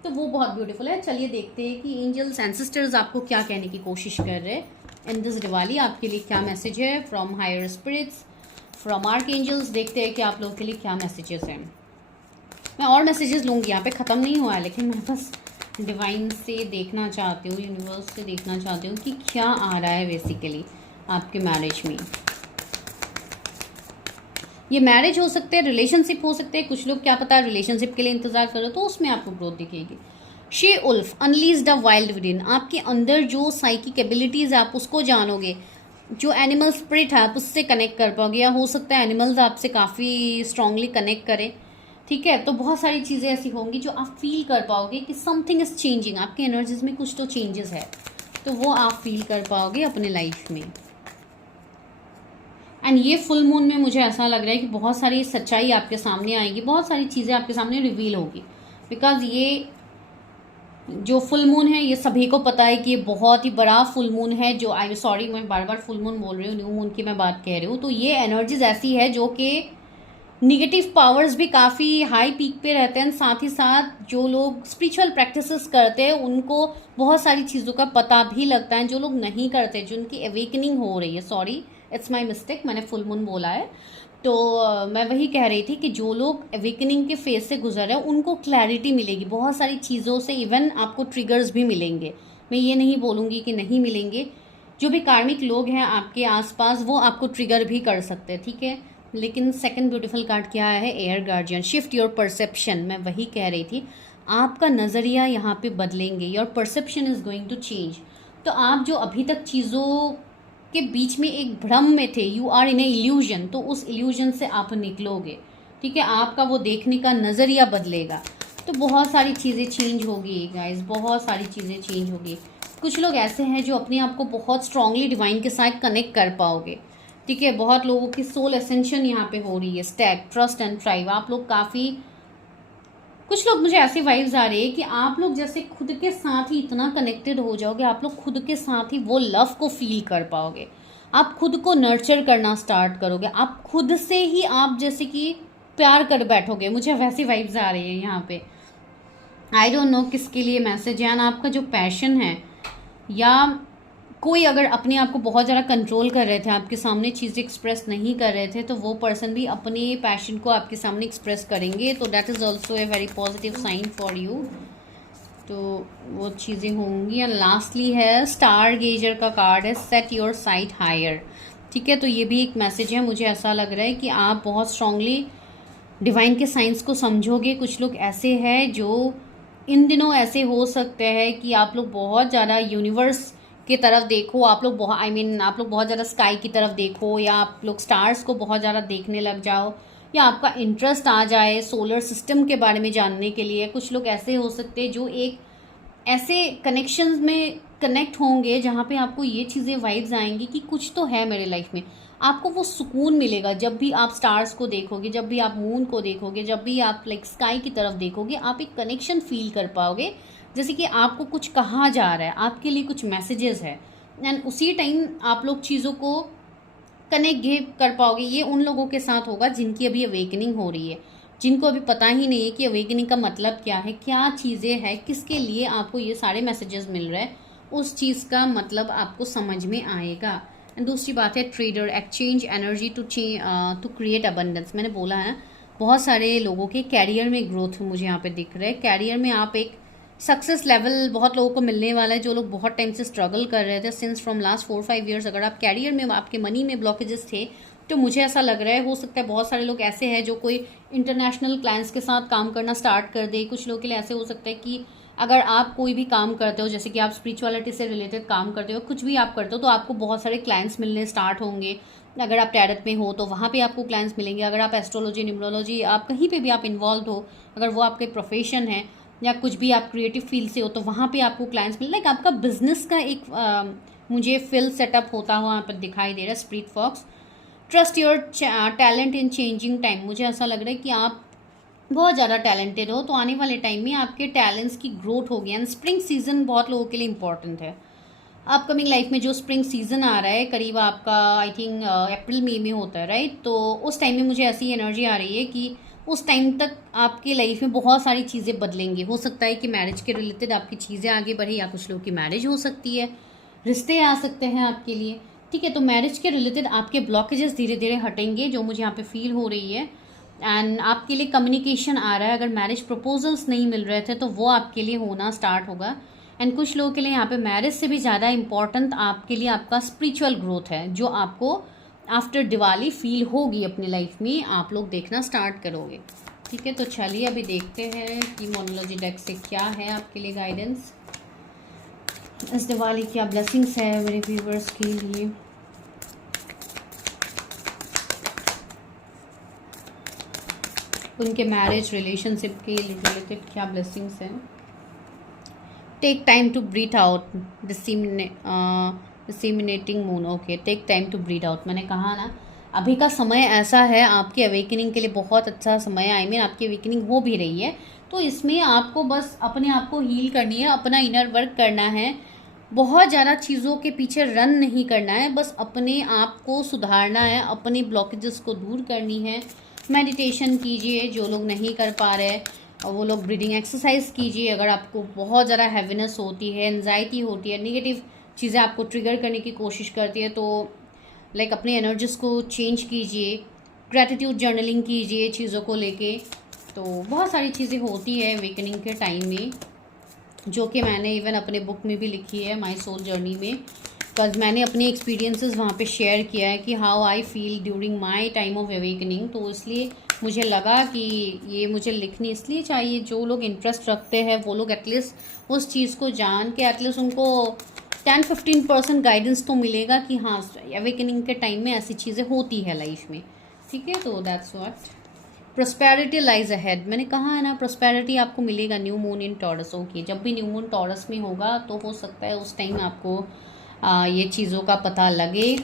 तो वो बहुत ब्यूटीफुल है। चलिए देखते हैं कि एंजल्स एंसेस्टर्स आपको क्या कहने की कोशिश कर रहे हैं इन दिस दिवाली। आपके लिए क्या मैसेज है from higher spirits, from archangels. देखते हैं कि आप लोगों के लिए क्या मैसेजेस हैं। मैं और मैसेजेस लूँगी, यहाँ पे ख़त्म नहीं हुआ है, लेकिन मैं बस डिवाइन से देखना चाहती हूँ, यूनिवर्स से देखना चाहती हूँ कि क्या आ रहा है बेसिकली आपके मैरिज में। ये मैरिज हो सकते हैं, रिलेशनशिप हो सकते हैं, कुछ लोग क्या पता रिलेशनशिप के लिए इंतजार करो तो उसमें आपको ग्रोथ दिखेगी। She wolf unleash the wild within, आपके अंदर जो साइकिक एबिलिटीज़ आप उसको जानोगे, जो एनिमल स्पिरिट है आप उससे कनेक्ट कर पाओगे, या हो सकता है एनिमल्स आपसे काफ़ी स्ट्रांगली कनेक्ट करें। ठीक है, तो बहुत सारी चीज़ें ऐसी होंगी जो आप फील कर पाओगे कि समथिंग इज़ चेंजिंग, आपके एनर्जीज में कुछ तो चेंजेस है, तो वो आप फील कर पाओगे अपने लाइफ में। एंड ये फुल मून में मुझे ऐसा लग रहा है कि बहुत सारी सच्चाई आपके सामने आएगी, बहुत सारी चीज़ें आपके सामने रिवील होगी, बिकॉज ये जो फुल मून है ये सभी को पता है कि ये बहुत ही बड़ा फुल मून है। जो सॉरी मैं बार बार फुल मून बोल रही हूँ, न्यू मून की मैं बात कह रही हूँ। तो ये एनर्जीज ऐसी है जो कि निगेटिव पावर्स भी काफ़ी हाई पीक पे रहते हैं, साथ ही साथ जो लोग स्पिरिचुअल प्रैक्टिसेस करते हैं उनको बहुत सारी चीज़ों का पता भी लगता है। जो लोग नहीं करते, जिनकी अवेकनिंग हो रही है, सॉरी इट्स माय मिस्टेक, मैंने फुल मून बोला है, तो मैं वही कह रही थी कि जो लोग अवेकनिंग के फेज से गुजर रहे हैं उनको क्लैरिटी मिलेगी बहुत सारी चीज़ों से, इवन आपको ट्रिगर्स भी मिलेंगे। मैं ये नहीं बोलूँगी कि नहीं मिलेंगे, जो भी कार्मिक लोग हैं आपके आसपास वो आपको ट्रिगर भी कर सकते हैं। ठीक है, लेकिन सेकंड ब्यूटीफुल कार्ड क्या है, air guardian, shift your perception. मैं वही कह रही थी, आपका नज़रिया यहाँ पे बदलेंगे, your perception is going to change. तो आप जो अभी तक चीज़ों के बीच में एक भ्रम में थे, you are in a illusion, तो उस इल्यूजन से आप निकलोगे। ठीक है, आपका वो देखने का नज़रिया बदलेगा, तो बहुत सारी चीज़ें चेंज होगी गाइस, बहुत सारी चीज़ें चेंज होगी। कुछ लोग ऐसे हैं जो अपने आप को बहुत स्ट्रांगली डिवाइन के साथ कनेक्ट कर पाओगे। ठीक है, बहुत लोगों की सोल एसेंशन यहाँ पे हो रही है, स्टैग, ट्रस्ट एंड थ्राइव। आप लोग काफ़ी, कुछ लोग मुझे ऐसी वाइब्स आ रही है कि आप लोग जैसे खुद के साथ ही इतना कनेक्टेड हो जाओगे, आप लोग खुद के साथ ही वो लव को फील कर पाओगे, आप खुद को नर्चर करना स्टार्ट करोगे, आप खुद से ही आप जैसे कि प्यार कर बैठोगे। मुझे वैसी वाइब्स आ रही है यहाँ पे। आई डोंट नो किसके लिए मैसेज है। आपका जो पैशन है, या कोई अगर अपने आप को बहुत ज़्यादा कंट्रोल कर रहे थे, आपके सामने चीज़ें एक्सप्रेस नहीं कर रहे थे, तो वो पर्सन भी अपने पैशन को आपके सामने एक्सप्रेस करेंगे, तो that is also a very positive sign for you. तो वो चीज़ें होंगी। एंड लास्टली है स्टार गेजर का कार्ड है, सेट योर साइट हायर। ठीक है, तो ये भी एक मैसेज है। मुझे ऐसा लग रहा है कि आप बहुत स्ट्रांगली डिवाइन के साइंस को समझोगे। कुछ लोग ऐसे हैं जो इन दिनों ऐसे हो सकते हैं कि आप लोग बहुत ज़्यादा यूनिवर्स की तरफ देखो, आप लोग बहुत आप लोग बहुत ज़्यादा स्काई की तरफ देखो, या आप लोग स्टार्स को बहुत ज़्यादा देखने लग जाओ, या आपका इंटरेस्ट आ जाए सोलर सिस्टम के बारे में जानने के लिए। कुछ लोग ऐसे हो सकते हैं जो एक ऐसे कनेक्शंस में कनेक्ट होंगे जहाँ पे आपको ये चीज़ें वाइब्स आएंगी कि कुछ तो है मेरे लाइफ में। आपको वो सुकून मिलेगा जब भी आप स्टार्स को देखोगे, जब भी आप मून को देखोगे, जब भी आप लाइक स्काई की तरफ देखोगे, आप एक कनेक्शन फील कर पाओगे, जैसे कि आपको कुछ कहा जा रहा है, आपके लिए कुछ मैसेजेस है। एंड उसी टाइम आप लोग चीज़ों को कनेक्ट कर पाओगे। ये उन लोगों के साथ होगा जिनकी अभी अवेकनिंग हो रही है, जिनको अभी पता ही नहीं है कि अवेकनिंग का मतलब क्या है, क्या चीज़ें हैं, किसके लिए आपको ये सारे मैसेजेस मिल रहे हैं, उस चीज़ का मतलब आपको समझ में आएगा। एंड दूसरी बात है trader, exchange energy to create abundance. मैंने बोला है ना, बहुत सारे लोगों के कैरियर में ग्रोथ मुझे यहाँ पे दिख रहा है। कैरियर में आप एक सक्सेस लेवल बहुत लोगों को मिलने वाला है। जो लोग बहुत टाइम से स्ट्रगल कर रहे थे सिंस फ्रॉम लास्ट 4-5 ईयर्स, अगर आप कैरियर में आपके मनी में ब्लॉकेजेस थे, तो मुझे ऐसा लग रहा है हो सकता है बहुत सारे लोग ऐसे हैं जो कोई इंटरनेशनल क्लाइंट्स के साथ काम करना स्टार्ट कर दे। कुछ लोगों के लिए ऐसे हो सकता है कि अगर आप कोई भी काम करते हो, जैसे कि आप स्पिरिचुअलिटी से रिलेटेड काम करते हो, कुछ भी आप करते हो, तो आपको बहुत सारे क्लाइंट्स मिलने स्टार्ट होंगे। अगर आप टैरट में हो तो वहाँ पे आपको क्लाइंट्स मिलेंगे। अगर आप एस्ट्रोलॉजी, न्यूमरोलॉजी, आप कहीं पे भी आप इन्वॉल्व हो, अगर वो आपके प्रोफेशन है या कुछ भी आप क्रिएटिव फील्ड से हो, तो वहाँ पे आपको क्लाइंट्स मिल लाइक आपका बिजनेस का एक मुझे फील्ड सेटअप होता हुआ यहाँ पर दिखाई दे रहा है। Spirit fox, trust your talent in changing time. मुझे ऐसा लग रहा है कि आप बहुत ज़्यादा टैलेंटेड हो, तो आने वाले टाइम में आपके टैलेंट्स की ग्रोथ होगी। एंड स्प्रिंग सीजन बहुत लोगों के लिए इंपॉर्टेंट है। अपकमिंग लाइफ में जो स्प्रिंग सीजन आ रहा है करीब आपका आई थिंक अप्रैल मई में होता है, राइट। तो उस टाइम में मुझे ऐसी एनर्जी आ रही है कि उस टाइम तक आपकी लाइफ में बहुत सारी चीज़ें बदलेंगी। हो सकता है कि मैरिज के रिलेटेड आपकी चीज़ें आगे बढ़े, या कुछ लोगों की मैरिज हो सकती है, रिश्ते आ सकते हैं आपके लिए। ठीक है, तो मैरिज के रिलेटेड आपके ब्लॉकेजेस धीरे धीरे हटेंगे, जो मुझे यहाँ पे फील हो रही है। एंड आपके लिए कम्युनिकेशन आ रहा है। अगर मैरिज प्रपोजल्स नहीं मिल रहे थे तो वो आपके लिए होना स्टार्ट होगा। एंड कुछ लोगों के लिए यहाँ पे मैरिज से भी ज़्यादा इम्पॉर्टेंट आपके लिए आपका स्पिरिचुअल ग्रोथ है, जो आपको आफ्टर दिवाली फील होगी अपनी लाइफ में, आप लोग देखना स्टार्ट करोगे। ठीक है, तो चलिए अभी देखते हैं कि मोनोलॉजी डेक से क्या है आपके लिए गाइडेंस इस दिवाली, क्या ब्लेसिंग्स है मेरे व्यूवर्स के लिए। उनके मैरिज रिलेशनशिप के रिलेटेड क्या ब्लेसिंग्स हैं। Take time to breathe out, disseminating moon. Okay, take time to breathe out. मैंने कहा ना, अभी का समय ऐसा है आपकी अवेकनिंग के लिए बहुत अच्छा समय है। आई मीन आपकी अवेकनिंग हो भी रही है, तो इसमें आपको बस अपने आप को हील करनी है, अपना इनर वर्क करना है। बहुत ज़्यादा चीज़ों के पीछे रन नहीं करना है, बस अपने आप को सुधारना है, अपने ब्लॉकेजेस को दूर करनी है। मेडिटेशन कीजिए जो लोग नहीं कर पा रहे, और वो लोग ब्रीदिंग एक्सरसाइज कीजिए। अगर आपको बहुत ज़्यादा हैवीनेस होती है, एंजाइटी होती है, नेगेटिव चीज़ें आपको ट्रिगर करने की कोशिश करती है, तो लाइक अपने एनर्जीज को चेंज कीजिए। ग्रैटिट्यूड जर्नलिंग कीजिए चीज़ों को लेके। तो बहुत सारी चीज़ें होती है अवेकनिंग के टाइम में, जो कि मैंने इवन अपने बुक में भी लिखी है, माई सोल जर्नी में। बिकॉज मैंने अपने एक्सपीरियंसेस वहाँ पे शेयर किया है कि how I feel during my time of awakening. तो इसलिए मुझे लगा कि ये मुझे लिखनी इसलिए चाहिए, जो लोग इंटरेस्ट रखते हैं वो लोग एटलीस्ट उस चीज़ को जान के एटलीस्ट उनको 10-15% गाइडेंस तो मिलेगा कि हाँ अवेकनिंग के टाइम में ऐसी चीज़ें होती है लाइफ में। ठीक है, तो that's what. Prosperity lies ahead. मैंने कहा है ना, प्रोस्पेरिटी आपको मिलेगा new moon in taurus. Okay, जब भी न्यू मून टॉरस में होगा तो हो सकता है उस टाइम आपको ये चीज़ों का पता लगे।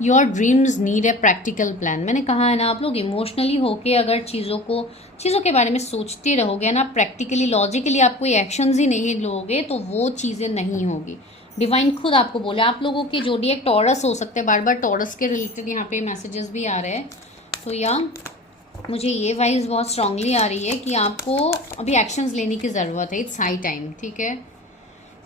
Your dreams need a practical plan. मैंने कहा है ना, आप लोग इमोशनली होके अगर चीज़ों के बारे में सोचते रहोगे ना, प्रैक्टिकली लॉजिकली आप कोई एक्शंस ही नहीं लोगे, तो वो चीज़ें नहीं होगी। डिवाइन खुद आपको बोले, आप लोगों के जोडिएक टॉरस हो सकते हैं, बार बार टॉरस के रिलेटेड यहाँ पे मैसेजेस भी आ रहे हैं। तो या मुझे ये वाइज बहुत स्ट्रांगली आ रही है कि आपको अभी एक्शंस लेने की ज़रूरत है। It's high time. ठीक है,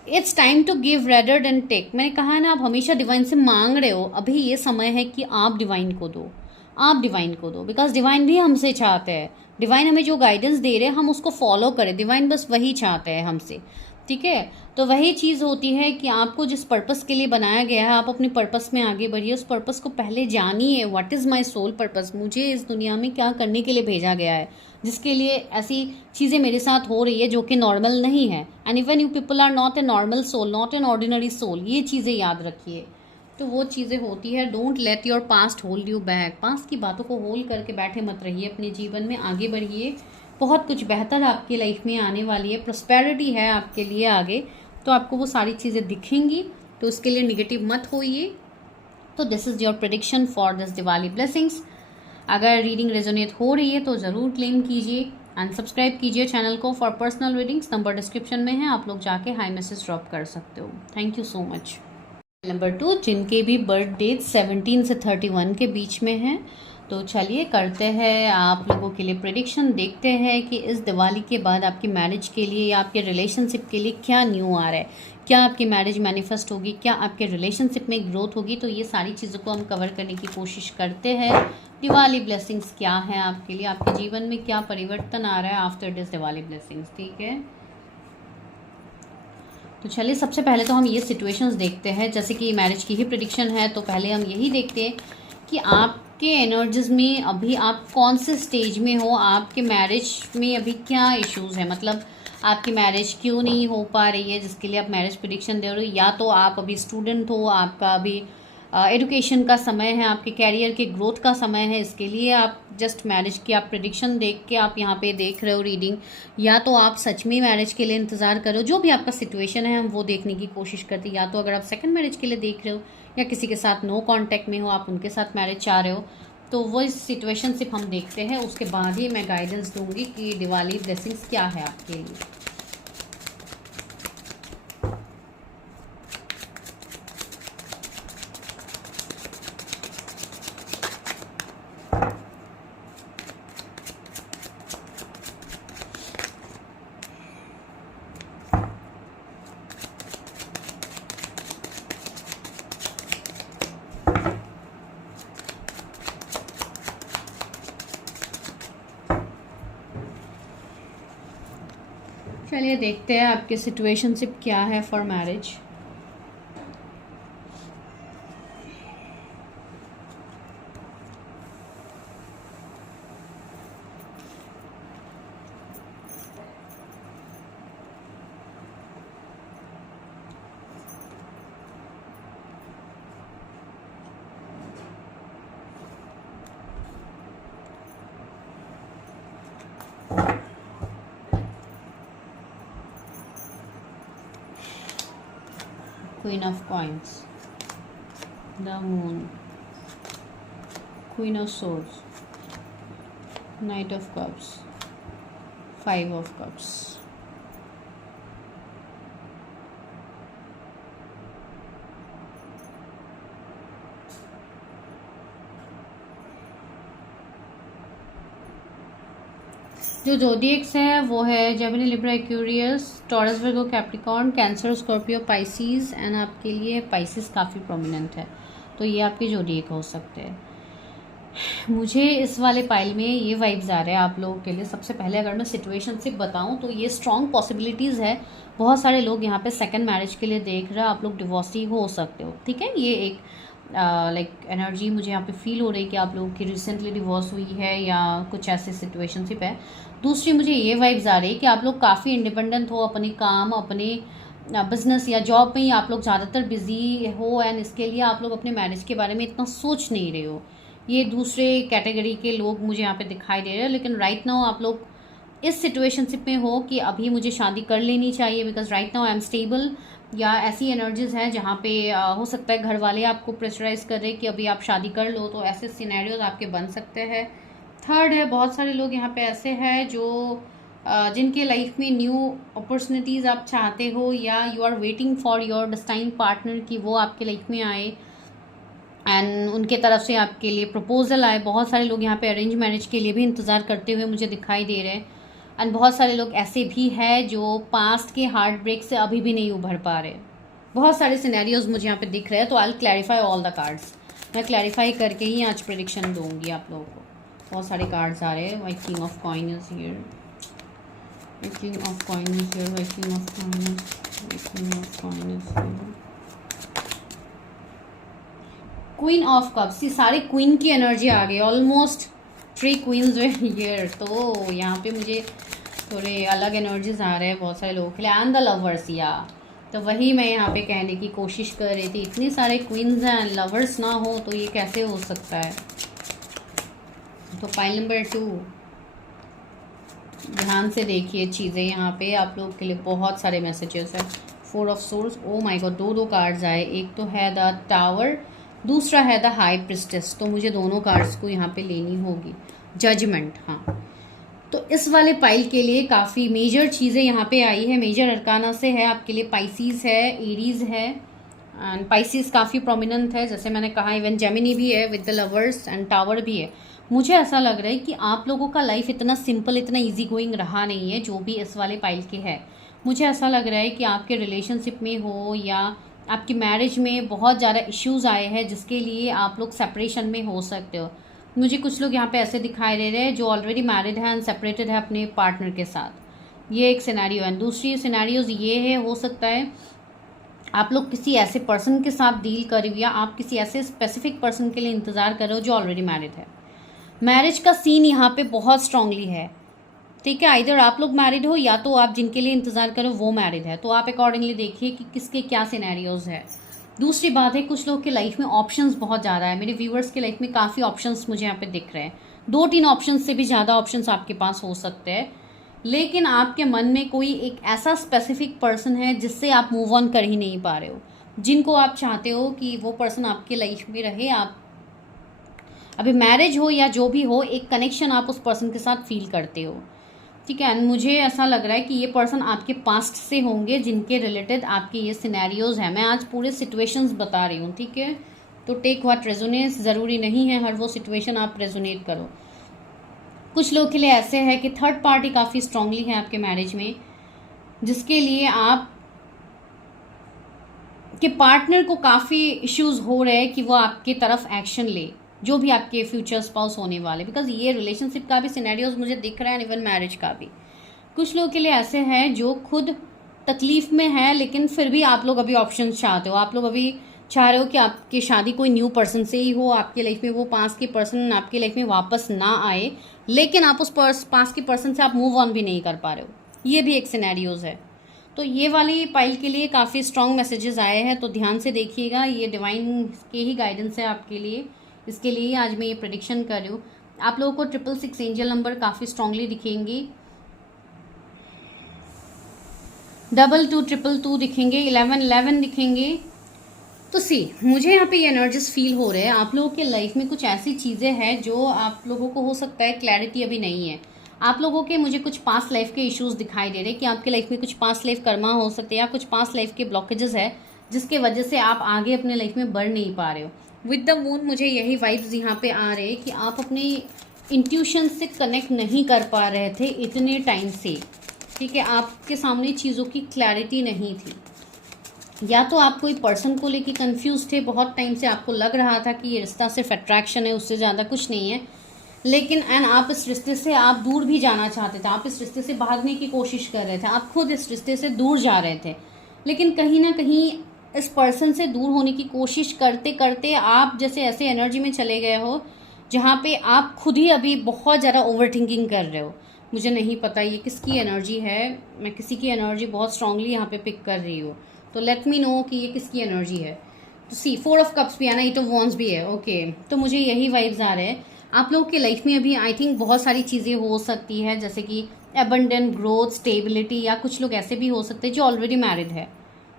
it's time to give rather than take. मैंने कहा है ना, आप हमेशा डिवाइन से मांग रहे हो, अभी ये समय है कि आप डिवाइन को दो, आप डिवाइन को दो, बिकॉज डिवाइन भी हमसे चाहते हैं, डिवाइन हमें जो गाइडेंस दे रहे हैं हम उसको फॉलो करें, डिवाइन बस वही चाहते हैं हमसे। ठीक है, तो वही चीज़ होती है कि आपको जिस पर्पस के लिए बनाया गया है आप अपने पर्पस में आगे बढ़िए, उस पर्पस को पहले जानिए। What is my soul purpose, मुझे इस दुनिया में क्या करने के लिए भेजा गया है, जिसके लिए ऐसी चीज़ें मेरे साथ हो रही है जो कि नॉर्मल नहीं है। And even you people are not a normal soul, not an ordinary soul, ये चीज़ें याद रखिए। तो वो चीज़ें होती है, don't let your past hold you back. Past की बातों को होल्ड करके बैठे मत रहिए, अपने जीवन में आगे बढ़िए। बहुत कुछ बेहतर आपकी लाइफ में आने वाली है, प्रॉस्पेरिटी है आपके लिए आगे, तो आपको वो सारी चीज़ें दिखेंगी, तो उसके लिए निगेटिव मत होइए। तो this is your prediction for this Diwali blessings. अगर रीडिंग रेजोनेट हो रही है तो ज़रूर क्लेम कीजिए एंड सब्सक्राइब कीजिए चैनल को for personal readings. Number description में है, आप लोग जाके हाई मैसेज ड्रॉप कर सकते हो। Thank you so much. Number 2, जिनके भी बर्थ डेट 17 से 31 के बीच में है, तो चलिए करते हैं आप लोगों के लिए प्रेडिक्शन। देखते हैं कि इस दिवाली के बाद आपकी मैरिज के लिए या आपके रिलेशनशिप के लिए क्या न्यू आ रहा है, क्या आपकी मैरिज मैनिफेस्ट होगी, क्या आपके रिलेशनशिप में ग्रोथ होगी। तो ये सारी चीज़ों को हम कवर करने की कोशिश करते हैं। दिवाली ब्लेसिंग्स क्या है आपके लिए, आपके जीवन में क्या परिवर्तन आ रहा है आफ्टर दिस दिवाली ब्लेसिंग्स। ठीक है, तो चलिए सबसे पहले तो हम ये सिचुएशंस देखते हैं, जैसे कि मैरिज की ही प्रेडिक्शन है तो पहले हम यही देखते हैं कि आपके एनर्जीज में अभी आप कौन से स्टेज में हो, आपके मैरिज में अभी क्या इश्यूज है, मतलब आपकी मैरिज क्यों नहीं हो पा रही है जिसके लिए आप मैरिज प्रेडिक्शन दे रहे हो। या तो आप अभी स्टूडेंट हो, आपका अभी एजुकेशन का समय है, आपके कैरियर के ग्रोथ का समय है, इसके लिए आप जस्ट मैरिज की आप प्रेडिक्शन देख के आप यहाँ पे देख रहे हो रीडिंग। या तो आप सच में मैरिज के लिए इंतज़ार करो, जो भी आपका सिचुएशन है हम वो देखने की कोशिश करते हैं। या तो अगर आप सेकंड मैरिज के लिए देख रहे हो या किसी के साथ नो कांटेक्ट में हो, आप उनके साथ मैरिज चाह रहे हो, तो वो इस सिचुएशन सिर्फ हम देखते हैं, उसके बाद ही मैं गाइडेंस दूंगी कि दिवाली ब्लेसिंग्स क्या है आपके लिए। चलिए देखते हैं आपके सिचुएशनशिप क्या है for marriage. Queen of Coins, the Moon, Queen of Swords, Knight of Cups, Five of Cups। जो जोडिएक्स है वो है Gemini, Libra, Aquarius, taurus, Virgo, Capricorn, cancer, Scorpio, Pisces. And आपके लिए पाइसीज काफ़ी प्रोमिनेंट है, तो ये आपके जोडिएक हो सकते हैं। मुझे इस वाले पाइल में ये वाइब्स आ रहे हैं आप लोगों के लिए। सबसे पहले अगर मैं सिचुएशन से बताऊं तो ये स्ट्रॉन्ग पॉसिबिलिटीज़ है, बहुत सारे लोग यहाँ पे सेकंड मैरिज के लिए देख रहे हैं, आप लोग डिवोर्सी हो सकते हो। ठीक है, ये एक लाइक एनर्जी मुझे यहाँ पे फील हो रही है कि आप लोगों की रिसेंटली डिवोर्स हुई है या कुछ ऐसे सिचुएशनशिप है। दूसरी मुझे ये वाइब्स आ रही है कि आप लोग काफ़ी इंडिपेंडेंट हो, अपने काम, अपने बिजनेस या जॉब में ही आप लोग ज़्यादातर बिजी हो, एंड इसके लिए आप लोग अपने मैरिज के बारे में इतना सोच नहीं रहे हो। ये दूसरे कैटेगरी के लोग मुझे यहाँ पे दिखाई दे रहे हैं, लेकिन राइट नाउ आप लोग इस सिचुएशनशिप में हो कि अभी मुझे शादी कर लेनी चाहिए, because right now I am stable. या ऐसी एनर्जीज हैं जहाँ पे हो सकता है घर वाले आपको प्रेशराइज कर रहे हैं कि अभी आप शादी कर लो, तो ऐसे सिनेरियोज आपके बन सकते हैं। थर्ड है, बहुत सारे लोग यहाँ पे ऐसे हैं जो जिनके लाइफ में न्यू अपॉर्चुनिटीज़ आप चाहते हो, या you are waiting for your destine partner कि वो आपके लाइफ में आए एंड उनके तरफ से आपके लिए प्रपोजल आए। बहुत सारे लोग यहाँ पे अरेंज मैरिज के लिए भी इंतज़ार करते हुए मुझे दिखाई दे रहे हैं। एंड बहुत सारे लोग ऐसे भी हैं जो पास्ट के हार्ट ब्रेक से अभी भी नहीं उभर पा रहे। बहुत सारे सिनेरियोज मुझे यहाँ पे दिख रहे हैं, तो I will clarify all the cards. मैं क्लैरिफाई करके ही आज प्रेडिक्शन दूंगी आप लोगों को। बहुत सारे कार्ड्स आ रहे हैं। Why king of coin is here, king of coin is here, why king of coin is here, queen of cups. ये सारे क्वीन की एनर्जी आ गई, ऑलमोस्ट 3 क्वींस हियर। तो यहाँ पे मुझे थोड़े अलग एनर्जीज आ रहे हैं बहुत सारे लोगों के लिए। एंड द लवर्स, या तो वही मैं यहाँ पे कहने की कोशिश कर रही थी, इतनी सारे क्वींस हैं, लवर्स ना हो तो ये कैसे हो सकता है। तो पाइल नंबर 2, ध्यान से देखिए चीज़ें, यहाँ पे आप लोग के लिए बहुत सारे मैसेजेस हैं। 4 of source, oh my God, दो कार्ड्स आए। एक तो है द टावर, दूसरा है द हाई प्रिस्टेस। तो मुझे दोनों कार्ड्स को यहाँ पे लेनी होगी। जजमेंट, हाँ। तो इस वाले पाइल के लिए काफ़ी मेजर चीज़ें यहाँ पे आई है। मेजर अरकाना से है आपके लिए पाइसिस है, एरीज है, एंड पाइसिस काफ़ी प्रोमिनेंट है, जैसे मैंने कहा। इवन जेमिनी भी है with the lovers, and tower भी है। मुझे ऐसा लग रहा है कि आप लोगों का लाइफ इतना सिंपल, इतना इजी गोइंग रहा नहीं है जो भी इस वाले पाइल के है। मुझे ऐसा लग रहा है कि आपके रिलेशनशिप में हो या आपकी मैरिज में बहुत ज़्यादा इश्यूज़ आए हैं, जिसके लिए आप लोग सेपरेशन में हो सकते हो। मुझे कुछ लोग यहाँ पे ऐसे दिखाई दे रहे हैं जो ऑलरेडी मैरिड है एंड सेपरेटेड है अपने पार्टनर के साथ। ये एक सिनेरियो है। दूसरी सिनेरियोज ये है, हो सकता है आप लोग किसी ऐसे पर्सन के साथ डील कर रहे हो, या आप किसी ऐसे स्पेसिफिक पर्सन के लिए इंतज़ार कर रहे हो जो ऑलरेडी मैरिड है। मैरिज का सीन यहाँ पे बहुत स्ट्रांगली है, ठीक है। आइदर आप लोग मैरिड हो या तो आप जिनके लिए इंतज़ार करो वो मैरिड है। तो आप अकॉर्डिंगली देखिए कि किसके क्या सिनेरियोज है। दूसरी बात है, कुछ लोग के लाइफ में ऑप्शंस बहुत ज़्यादा है। मेरे व्यूवर्स के लाइफ में काफ़ी ऑप्शंस मुझे यहाँ पे दिख रहे हैं। 2-3 ऑप्शंस से भी ज़्यादा ऑप्शंस आपके पास हो सकते हैं, लेकिन आपके मन में कोई एक ऐसा स्पेसिफिक पर्सन है जिससे आप मूव ऑन कर ही नहीं पा रहे हो, जिनको आप चाहते हो कि वो पर्सन आपके लाइफ में रहे। आप अभी मैरिज हो या जो भी हो, एक कनेक्शन आप उस पर्सन के साथ फील करते हो, ठीक है। एंड मुझे ऐसा लग रहा है कि ये पर्सन आपके पास्ट से होंगे जिनके रिलेटेड आपके ये सिनेरियोज हैं। मैं आज पूरे सिचुएशंस बता रही हूँ, ठीक है। तो टेक व्हाट रेजोनेट्स, ज़रूरी नहीं है हर वो सिचुएशन आप रेजोनेट करो। कुछ लोग के लिए ऐसे है कि थर्ड पार्टी काफ़ी स्ट्रांगली है आपके मैरिज में, जिसके लिए आप के पार्टनर को काफ़ी इश्यूज हो रहे हैं कि वो आपके तरफ एक्शन ले, जो भी आपके फ्यूचर स्पाउस होने वाले। बिकॉज ये रिलेशनशिप का भी सिनेरियोज मुझे दिख रहा है, इवन मैरिज का भी। कुछ लोगों के लिए ऐसे हैं जो खुद तकलीफ में है, लेकिन फिर भी आप लोग अभी ऑप्शन चाहते हो। आप लोग अभी चाह रहे हो कि आपकी शादी कोई न्यू पर्सन से ही हो, आपके लाइफ में वो पास की पर्सन आपके लाइफ में वापस ना आए, लेकिन आप उस पास की पर्सन से आप मूव ऑन भी नहीं कर पा रहे हो। ये भी एक सिनेरियोज है। तो ये वाली पाइल के लिए काफ़ी स्ट्रॉन्ग मैसेजेस आए हैं, तो ध्यान से देखिएगा। ये डिवाइन के ही गाइडेंस है आपके लिए, इसके लिए आज मैं ये प्रेडिक्शन कर रही हूँ। आप लोगों को 666 एंजल नंबर काफ़ी स्ट्रांगली दिखेंगी, 2222 दिखेंगे, 1111 दिखेंगे। तो मुझे यहाँ पे ये एनर्जीज फील हो रहे हैं। आप लोगों के लाइफ में कुछ ऐसी चीज़ें हैं जो आप लोगों को हो सकता है क्लैरिटी अभी नहीं है। आप लोगों के मुझे कुछ पास्ट लाइफ के इश्यूज दिखाई दे रहे हैं कि आपके लाइफ में कुछ पास्ट लाइफ कर्मा हो सकते हैं, या कुछ पास्ट लाइफ के ब्लॉकेजेस है जिसके वजह से आप आगे अपने लाइफ में बढ़ नहीं पा रहे हो। विद द मून मुझे यही वाइब्स यहाँ पे आ रहे हैं कि आप अपने इंट्यूशन से कनेक्ट नहीं कर पा रहे थे इतने टाइम से, ठीक है। आपके सामने चीज़ों की क्लैरिटी नहीं थी, या तो आप कोई पर्सन को लेके कंफ्यूज थे बहुत टाइम से। आपको लग रहा था कि ये रिश्ता सिर्फ अट्रैक्शन है, उससे ज़्यादा कुछ नहीं है, लेकिन आप इस रिश्ते से आप दूर भी जाना चाहते थे। आप इस रिश्ते से भागने की कोशिश कर रहे थे, आप खुद इस रिश्ते से दूर जा रहे थे, लेकिन कहीं ना कहीं इस पर्सन से दूर होने की कोशिश करते करते आप जैसे ऐसे एनर्जी में चले गए हो जहाँ पे आप खुद ही अभी बहुत ज़्यादा ओवर थिंकिंग कर रहे हो। मुझे नहीं पता ये किसकी एनर्जी है, मैं किसी की एनर्जी बहुत स्ट्रांगली यहाँ पे पिक कर रही हूँ, तो लेट मी नो कि ये किसकी एनर्जी है। तो 4 ऑफ कप्स भी है ना, 8 ऑफ वॉन्ड्स भी है, ओके। तो मुझे यही वाइब्स आ रहे हैं। आप लोगों के लाइफ में अभी आई थिंक बहुत सारी चीज़ें हो सकती है, जैसे कि एबंडेंट ग्रोथ, स्टेबिलिटी, या कुछ लोग ऐसे भी हो सकते हैं जो ऑलरेडी मैरिड है,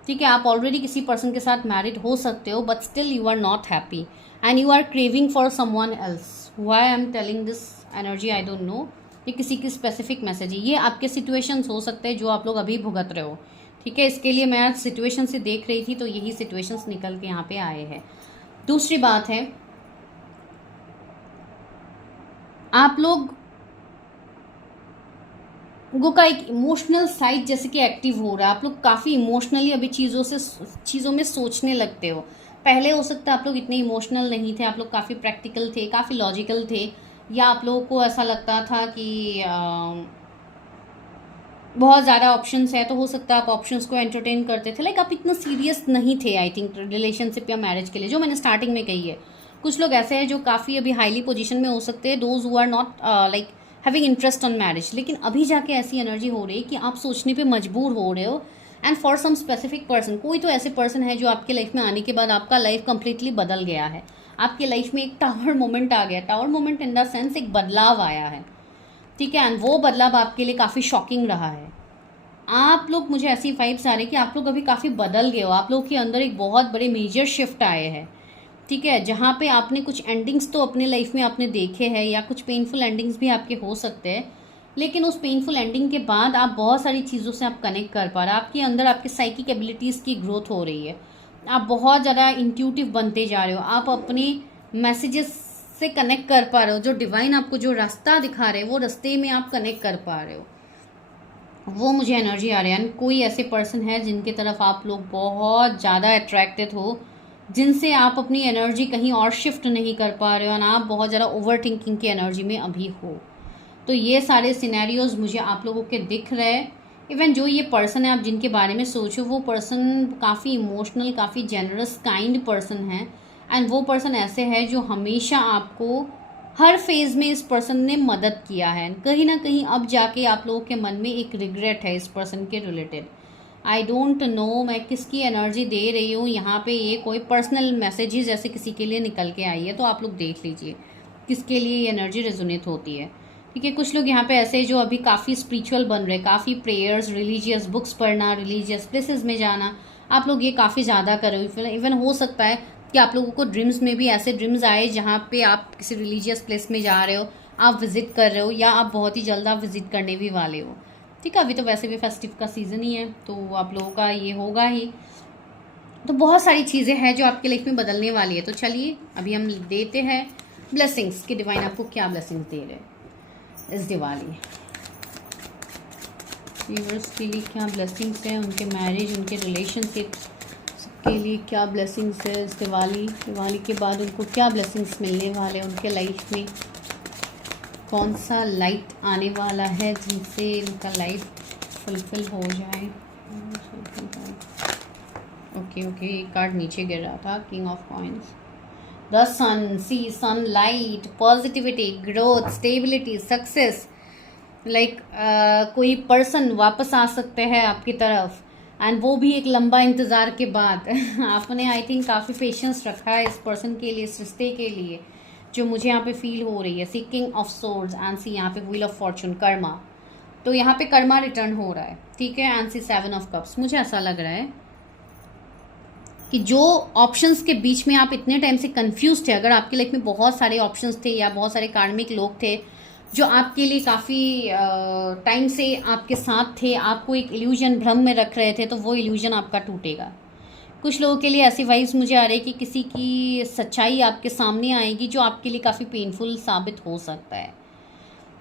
ठीक है। आप ऑलरेडी किसी पर्सन के साथ मैरिड हो सकते हो, but still you are not happy and you are craving for someone else. Why I am telling this energy I don't know, ये किसी की स्पेसिफिक मैसेज है। ये आपके सिचुएशंस हो सकते हैं जो आप लोग अभी भुगत रहे हो, ठीक है। इसके लिए मैं आज सिचुएशन से देख रही थी, तो यही सिचुएशंस निकल के यहाँ पे आए हैं। दूसरी बात है, आप लोग वो का एक इमोशनल साइड जैसे कि एक्टिव हो रहा है। आप लोग काफ़ी इमोशनली अभी चीज़ों में सोचने लगते हो। पहले हो सकता है आप लोग इतने इमोशनल नहीं थे, आप लोग काफ़ी प्रैक्टिकल थे, काफ़ी लॉजिकल थे, या आप लोगों को ऐसा लगता था कि बहुत ज़्यादा ऑप्शंस है तो हो सकता है आप ऑप्शंस को एंटरटेन करते थे। लाइक आप इतना सीरियस नहीं थे आई थिंक रिलेशनशिप या मैरिज के लिए, जो मैंने स्टार्टिंग में कही है। कुछ लोग ऐसे हैं जो काफ़ी अभी हाईली पोजीशन में हो सकते हैं, those who are not like having interest on marriage, लेकिन अभी जाके ऐसी एनर्जी हो रही है कि आप सोचने पे मजबूर हो रहे हो। And for some specific person, कोई तो ऐसे पर्सन है जो आपके लाइफ में आने के बाद आपका लाइफ कंप्लीटली बदल गया है। आपके लाइफ में एक टावर मोमेंट आ गया, tower moment in the sense एक बदलाव आया है, ठीक है। एंड वो बदलाव आपके लिए काफ़ी शॉकिंग रहा है। आप लोग, मुझे ऐसी वाइब्स आ रही है कि आप लोग अभी काफ़ी बदल गए हो, आप लोग के अंदर एक बहुत बड़े मेजर शिफ्ट आए हैं, ठीक है। जहाँ पे आपने कुछ एंडिंग्स तो अपने लाइफ में आपने देखे हैं, या कुछ पेनफुल एंडिंग्स भी आपके हो सकते हैं, लेकिन उस पेनफुल एंडिंग के बाद आप बहुत सारी चीज़ों से आप कनेक्ट कर पा रहे हैं। आपके अंदर आपके साइकिक एबिलिटीज़ की ग्रोथ हो रही है, आप बहुत ज़्यादा इंट्यूटिव बनते जा रहे हो, आप अपने मैसेजेस से कनेक्ट कर पा रहे हो, जो डिवाइन आपको जो रास्ता दिखा रहे हैं वो रास्ते में आप कनेक्ट कर पा रहे हो। वो मुझे एनर्जी आ रही है। कोई ऐसे पर्सन है जिनके तरफ आप लोग बहुत ज़्यादा अट्रैक्टेड हो, जिनसे आप अपनी एनर्जी कहीं और शिफ्ट नहीं कर पा रहे हो, और आप बहुत ज़्यादा ओवर थिंकिंग की एनर्जी में अभी हो। तो ये सारे सिनेरियोज मुझे आप लोगों के दिख रहे हैं। इवन जो ये पर्सन है आप जिनके बारे में सोचो, वो पर्सन काफ़ी इमोशनल, काफ़ी जेनरस, काइंड पर्सन है। एंड वो पर्सन ऐसे है जो हमेशा आपको हर फेज़ में इस पर्सन ने मदद किया है। कहीं ना कहीं अब जाके आप लोगों के मन में एक रिग्रेट है इस पर्सन के रिलेटेड। आई डोंट नो मैं किसकी एनर्जी दे रही हूँ यहाँ पे। ये कोई पर्सनल मैसेजेस जैसे किसी के लिए निकल के आई है, तो आप लोग देख लीजिए किसके लिए ये एनर्जी रेजोनेट होती है, ठीक है। कुछ लोग यहाँ पे ऐसे जो अभी काफ़ी स्पिरिचुअल बन रहे हैं, काफ़ी प्रेयर्स, रिलीजियस बुक्स पढ़ना, रिलीजियस प्लेसेस में जाना, आप लोग ये काफ़ी ज़्यादा कर रहे हो। इवन हो सकता है कि आप लोगों को ड्रीम्स में भी ऐसे ड्रीम्स आए जहाँ पे आप किसी रिलीजियस प्लेस में जा रहे हो, आप विजिट कर रहे हो, या आप बहुत ही जल्द आप विजिट करने भी वाले हो, ठीक है। अभी तो वैसे भी फेस्टिव का सीज़न ही है, तो आप लोगों का ये होगा ही। तो बहुत सारी चीज़ें हैं जो आपके लाइफ में बदलने वाली है। तो चलिए अभी हम देते हैं ब्लेसिंग्स कि डिवाइन आपको क्या ब्लेसिंग्स दे रहे हैं इस दिवाली। व्यूअर्स के लिए क्या ब्लेसिंग्स है, उनके मैरिज, उनके रिलेशनशिप के लिए क्या ब्लेसिंग्स है इस दिवाली के बाद उनको क्या ब्लेसिंग्स मिलने वाले हैं उनके लाइफ में, कौन सा लाइट आने वाला है जिनसे उनका लाइफ फुलफिल हो जाए। ओके एक कार्ड नीचे गिर रहा था, king of coins, the sun, see, sunlight, positivity, growth, stability, success. Like कोई पर्सन वापस आ सकते हैं आपकी तरफ, एंड वो भी एक लंबा इंतज़ार के बाद। आपने आई थिंक काफ़ी पेशेंस रखा है इस पर्सन के लिए, इस रिश्ते के लिए, जो मुझे यहाँ पे फील हो रही है। सी किंग ऑफ सोर्ड्स एंड सी यहाँ पे व्हील ऑफ फॉर्चून, कर्मा। तो यहाँ पे कर्मा रिटर्न हो रहा है, ठीक है। And see seven of cups. मुझे ऐसा लग रहा है कि जो ऑप्शंस के बीच में आप इतने टाइम से कंफ्यूज थे, अगर आपकी लाइफ में बहुत सारे ऑप्शंस थे या बहुत सारे कार्मिक लोग थे जो आपके लिए काफ़ी टाइम से आपके साथ थे, आपको एक इल्यूजन, भ्रम में रख रहे थे, तो वो इल्यूजन आपका टूटेगा। कुछ लोगों के लिए ऐसी वाइब्स मुझे आ रही है कि किसी की सच्चाई आपके सामने आएगी जो आपके लिए काफ़ी पेनफुल साबित हो सकता है,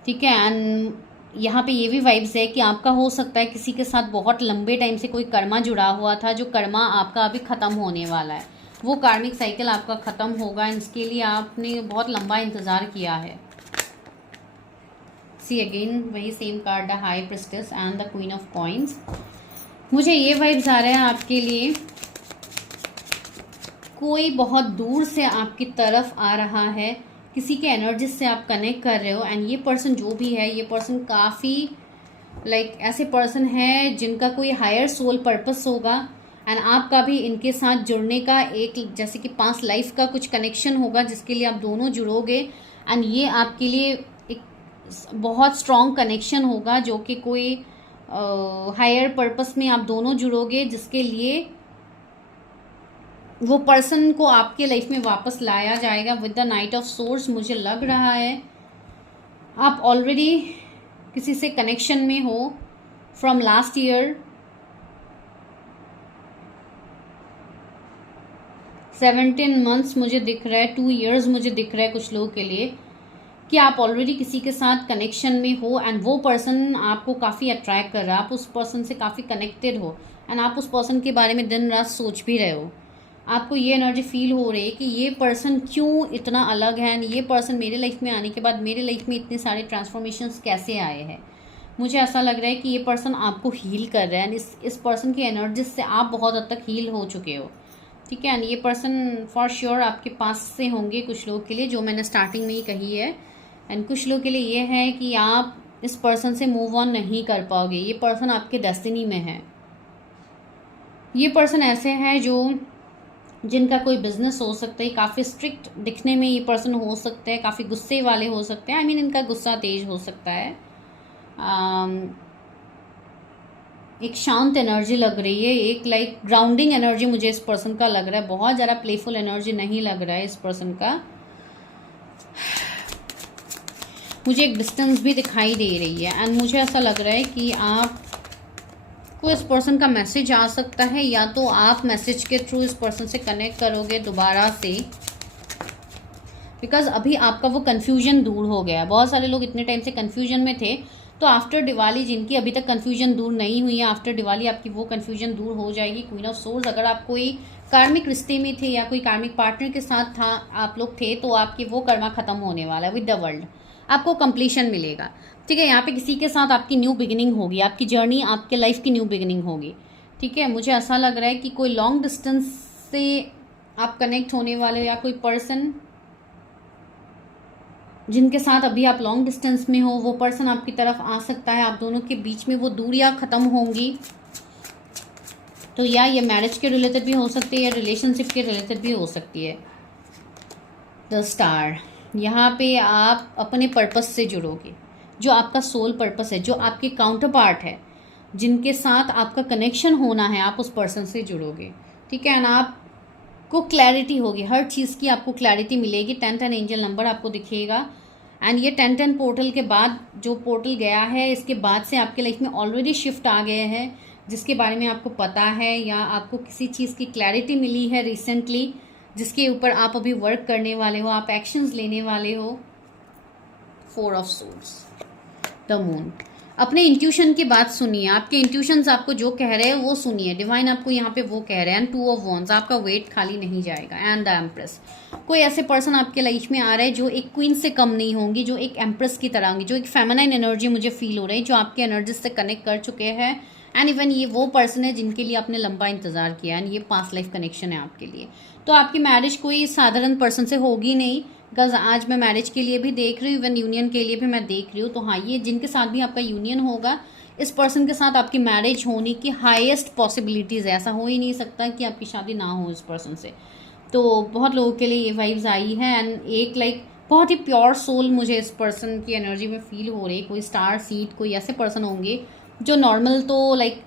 ठीक है। एंड यहाँ पे ये भी वाइब्स है कि आपका हो सकता है किसी के साथ बहुत लंबे टाइम से कोई कर्मा जुड़ा हुआ था, जो कर्मा आपका अभी ख़त्म होने वाला है। वो कार्मिक साइकिल आपका ख़त्म होगा, इसके लिए आपने बहुत लंबा इंतज़ार किया है। सी अगेन वही same card, the high priestess and the queen of coins. मुझे ये वाइब्स आ रहे हैं आपके लिए कोई बहुत दूर से आपकी तरफ आ रहा है, किसी के एनर्जी से आप कनेक्ट कर रहे हो। एंड ये पर्सन जो भी है, ये पर्सन काफ़ी लाइक ऐसे पर्सन है जिनका कोई हायर सोल पर्पस होगा, एंड आपका भी इनके साथ जुड़ने का एक जैसे कि पास्ट लाइफ का कुछ कनेक्शन होगा जिसके लिए आप दोनों जुड़ोगे। एंड ये आपके लिए एक बहुत स्ट्रॉन्ग कनेक्शन होगा जो कि कोई हायर पर्पस में आप दोनों जुड़ोगे, जिसके लिए वो पर्सन को आपके लाइफ में वापस लाया जाएगा with the night of source. मुझे लग रहा है आप ऑलरेडी किसी से कनेक्शन में हो फ्रॉम लास्ट ईयर। 17 मंथ्स मुझे दिख रहा है, 2 years मुझे दिख रहा है कुछ लोगों के लिए। कि आप ऑलरेडी किसी के साथ कनेक्शन में हो एंड वो पर्सन आपको काफ़ी अट्रैक्ट कर रहा है, आप उस पर्सन से काफ़ी कनेक्टेड हो एंड आप उस पर्सन के बारे में दिन रात सोच भी रहे हो। आपको ये एनर्जी फील हो रही है कि ये पर्सन क्यों इतना अलग है एंड ये पर्सन मेरे लाइफ में आने के बाद मेरे लाइफ में इतने सारे ट्रांसफॉर्मेशंस कैसे आए हैं। मुझे ऐसा लग रहा है कि ये पर्सन आपको हील कर रहा है एंड इस पर्सन की एनर्जी से आप बहुत हद तक हील हो चुके हो, ठीक है। एंड ये पर्सन फॉर श्योर आपके पास से होंगे कुछ लोग के लिए, जो मैंने स्टार्टिंग में ही कही है। एंड कुछ लोग के लिए ये है कि आप इस पर्सन से मूव ऑन नहीं कर पाओगे, ये पर्सन आपके डेस्टिनी में है। ये पर्सन ऐसे है जो जिनका कोई बिजनेस हो सकता है, काफ़ी स्ट्रिक्ट दिखने में ये पर्सन हो सकते हैं, काफ़ी गुस्से वाले हो सकते हैं, इनका गुस्सा तेज हो सकता है। एक शांत एनर्जी लग रही है, एक लाइक ग्राउंडिंग एनर्जी मुझे इस पर्सन का लग रहा है, बहुत ज़्यादा प्लेफुल एनर्जी नहीं लग रहा है इस पर्सन का। मुझे एक डिस्टेंस भी दिखाई दे रही है एंड मुझे ऐसा लग रहा है कि आपको इस पर्सन का मैसेज आ सकता है, या तो आप मैसेज के थ्रू इस पर्सन से कनेक्ट करोगे दोबारा से, बिकॉज अभी आपका वो कन्फ्यूजन दूर हो गया। बहुत सारे लोग इतने टाइम से कन्फ्यूजन में थे, तो आफ्टर दिवाली जिनकी अभी तक कन्फ्यूजन दूर नहीं हुई है, आफ्टर दिवाली आपकी वो कन्फ्यूजन दूर हो जाएगी। क्वीन ऑफ सोर्स, अगर आप कोई कार्मिक रिश्ते में थे या कोई कार्मिक पार्टनर के साथ था आप लोग थे, तो आपकी वो कर्मा खत्म होने वाला है विद द वर्ल्ड, आपको कंप्लीशन मिलेगा, ठीक है। यहाँ पे किसी के साथ आपकी न्यू बिगिनिंग होगी, आपकी जर्नी, आपके लाइफ की न्यू बिगिनिंग होगी, ठीक है। मुझे ऐसा लग रहा है कि कोई लॉन्ग डिस्टेंस से आप कनेक्ट होने वाले हो, या कोई पर्सन जिनके साथ अभी आप लॉन्ग डिस्टेंस में हो, वो पर्सन आपकी तरफ आ सकता है। आप दोनों के बीच में वो दूरियां खत्म होंगी, तो या ये मैरिज के रिलेटेड भी हो सकती है या रिलेशनशिप के रिलेटेड भी हो सकती है। द स्टार, यहाँ पे आप अपने पर्पस से जुड़ोगे, जो आपका सोल पर्पस है, जो आपके काउंटर पार्ट है, जिनके साथ आपका कनेक्शन होना है, आप उस पर्सन से जुड़ोगे, ठीक है। एंड आपको क्लैरिटी होगी, हर चीज़ की आपको क्लैरिटी मिलेगी। 1010 एंजल नंबर आपको दिखेगा एंड ये 1010 पोर्टल के बाद जो पोर्टल गया है, इसके बाद से आपके लाइफ में ऑलरेडी शिफ्ट आ गए हैं, जिसके बारे में आपको पता है या आपको किसी चीज़ की क्लैरिटी मिली है रिसेंटली, जिसके ऊपर आप अभी वर्क करने वाले हो, आप एक्शंस लेने वाले हो। 4 ऑफ सोर्ड्स, द मून। अपने इंट्यूशन की बात सुनिए, आपके इंट्यूशंस आपको जो कह रहे हैं वो सुनिए, डिवाइन आपको यहाँ पे वो कह रहे हैं। एंड 2 ऑफ वॉन्ड्स, आपका वेट खाली नहीं जाएगा। एंड द एम्प्रेस, कोई ऐसे पर्सन आपके लाइफ में आ रहा है जो एक क्वीन से कम नहीं होंगी, जो एक एम्प्रेस की तरह होंगी, जो एक फेमिनाइन एनर्जी मुझे फील हो रही है, जो आपके एनर्जी से कनेक्ट कर चुके हैं। एंड इवन ये वो पर्सन है जिनके लिए आपने लंबा इंतजार किया, एंड ये पास्ट लाइफ कनेक्शन है आपके लिए। तो आपकी मैरिज कोई साधारण पर्सन से होगी नहीं, बिकॉज आज मैं मैरिज के लिए भी देख रही हूँ, इवन यूनियन के लिए भी मैं देख रही हूँ। तो हाँ, ये जिनके साथ भी आपका यूनियन होगा, इस पर्सन के साथ आपकी मैरिज होने की हाईएस्ट पॉसिबिलिटीज़ है। ऐसा हो ही नहीं सकता कि आपकी शादी ना हो इस पर्सन से। तो बहुत लोगों के लिए ये वाइब्स आई है एंड एक लाइक बहुत ही प्योर सोल मुझे इस पर्सन की एनर्जी में फील हो रही है। कोई स्टार सीड, कोई ऐसे पर्सन होंगे जो नॉर्मल, तो लाइक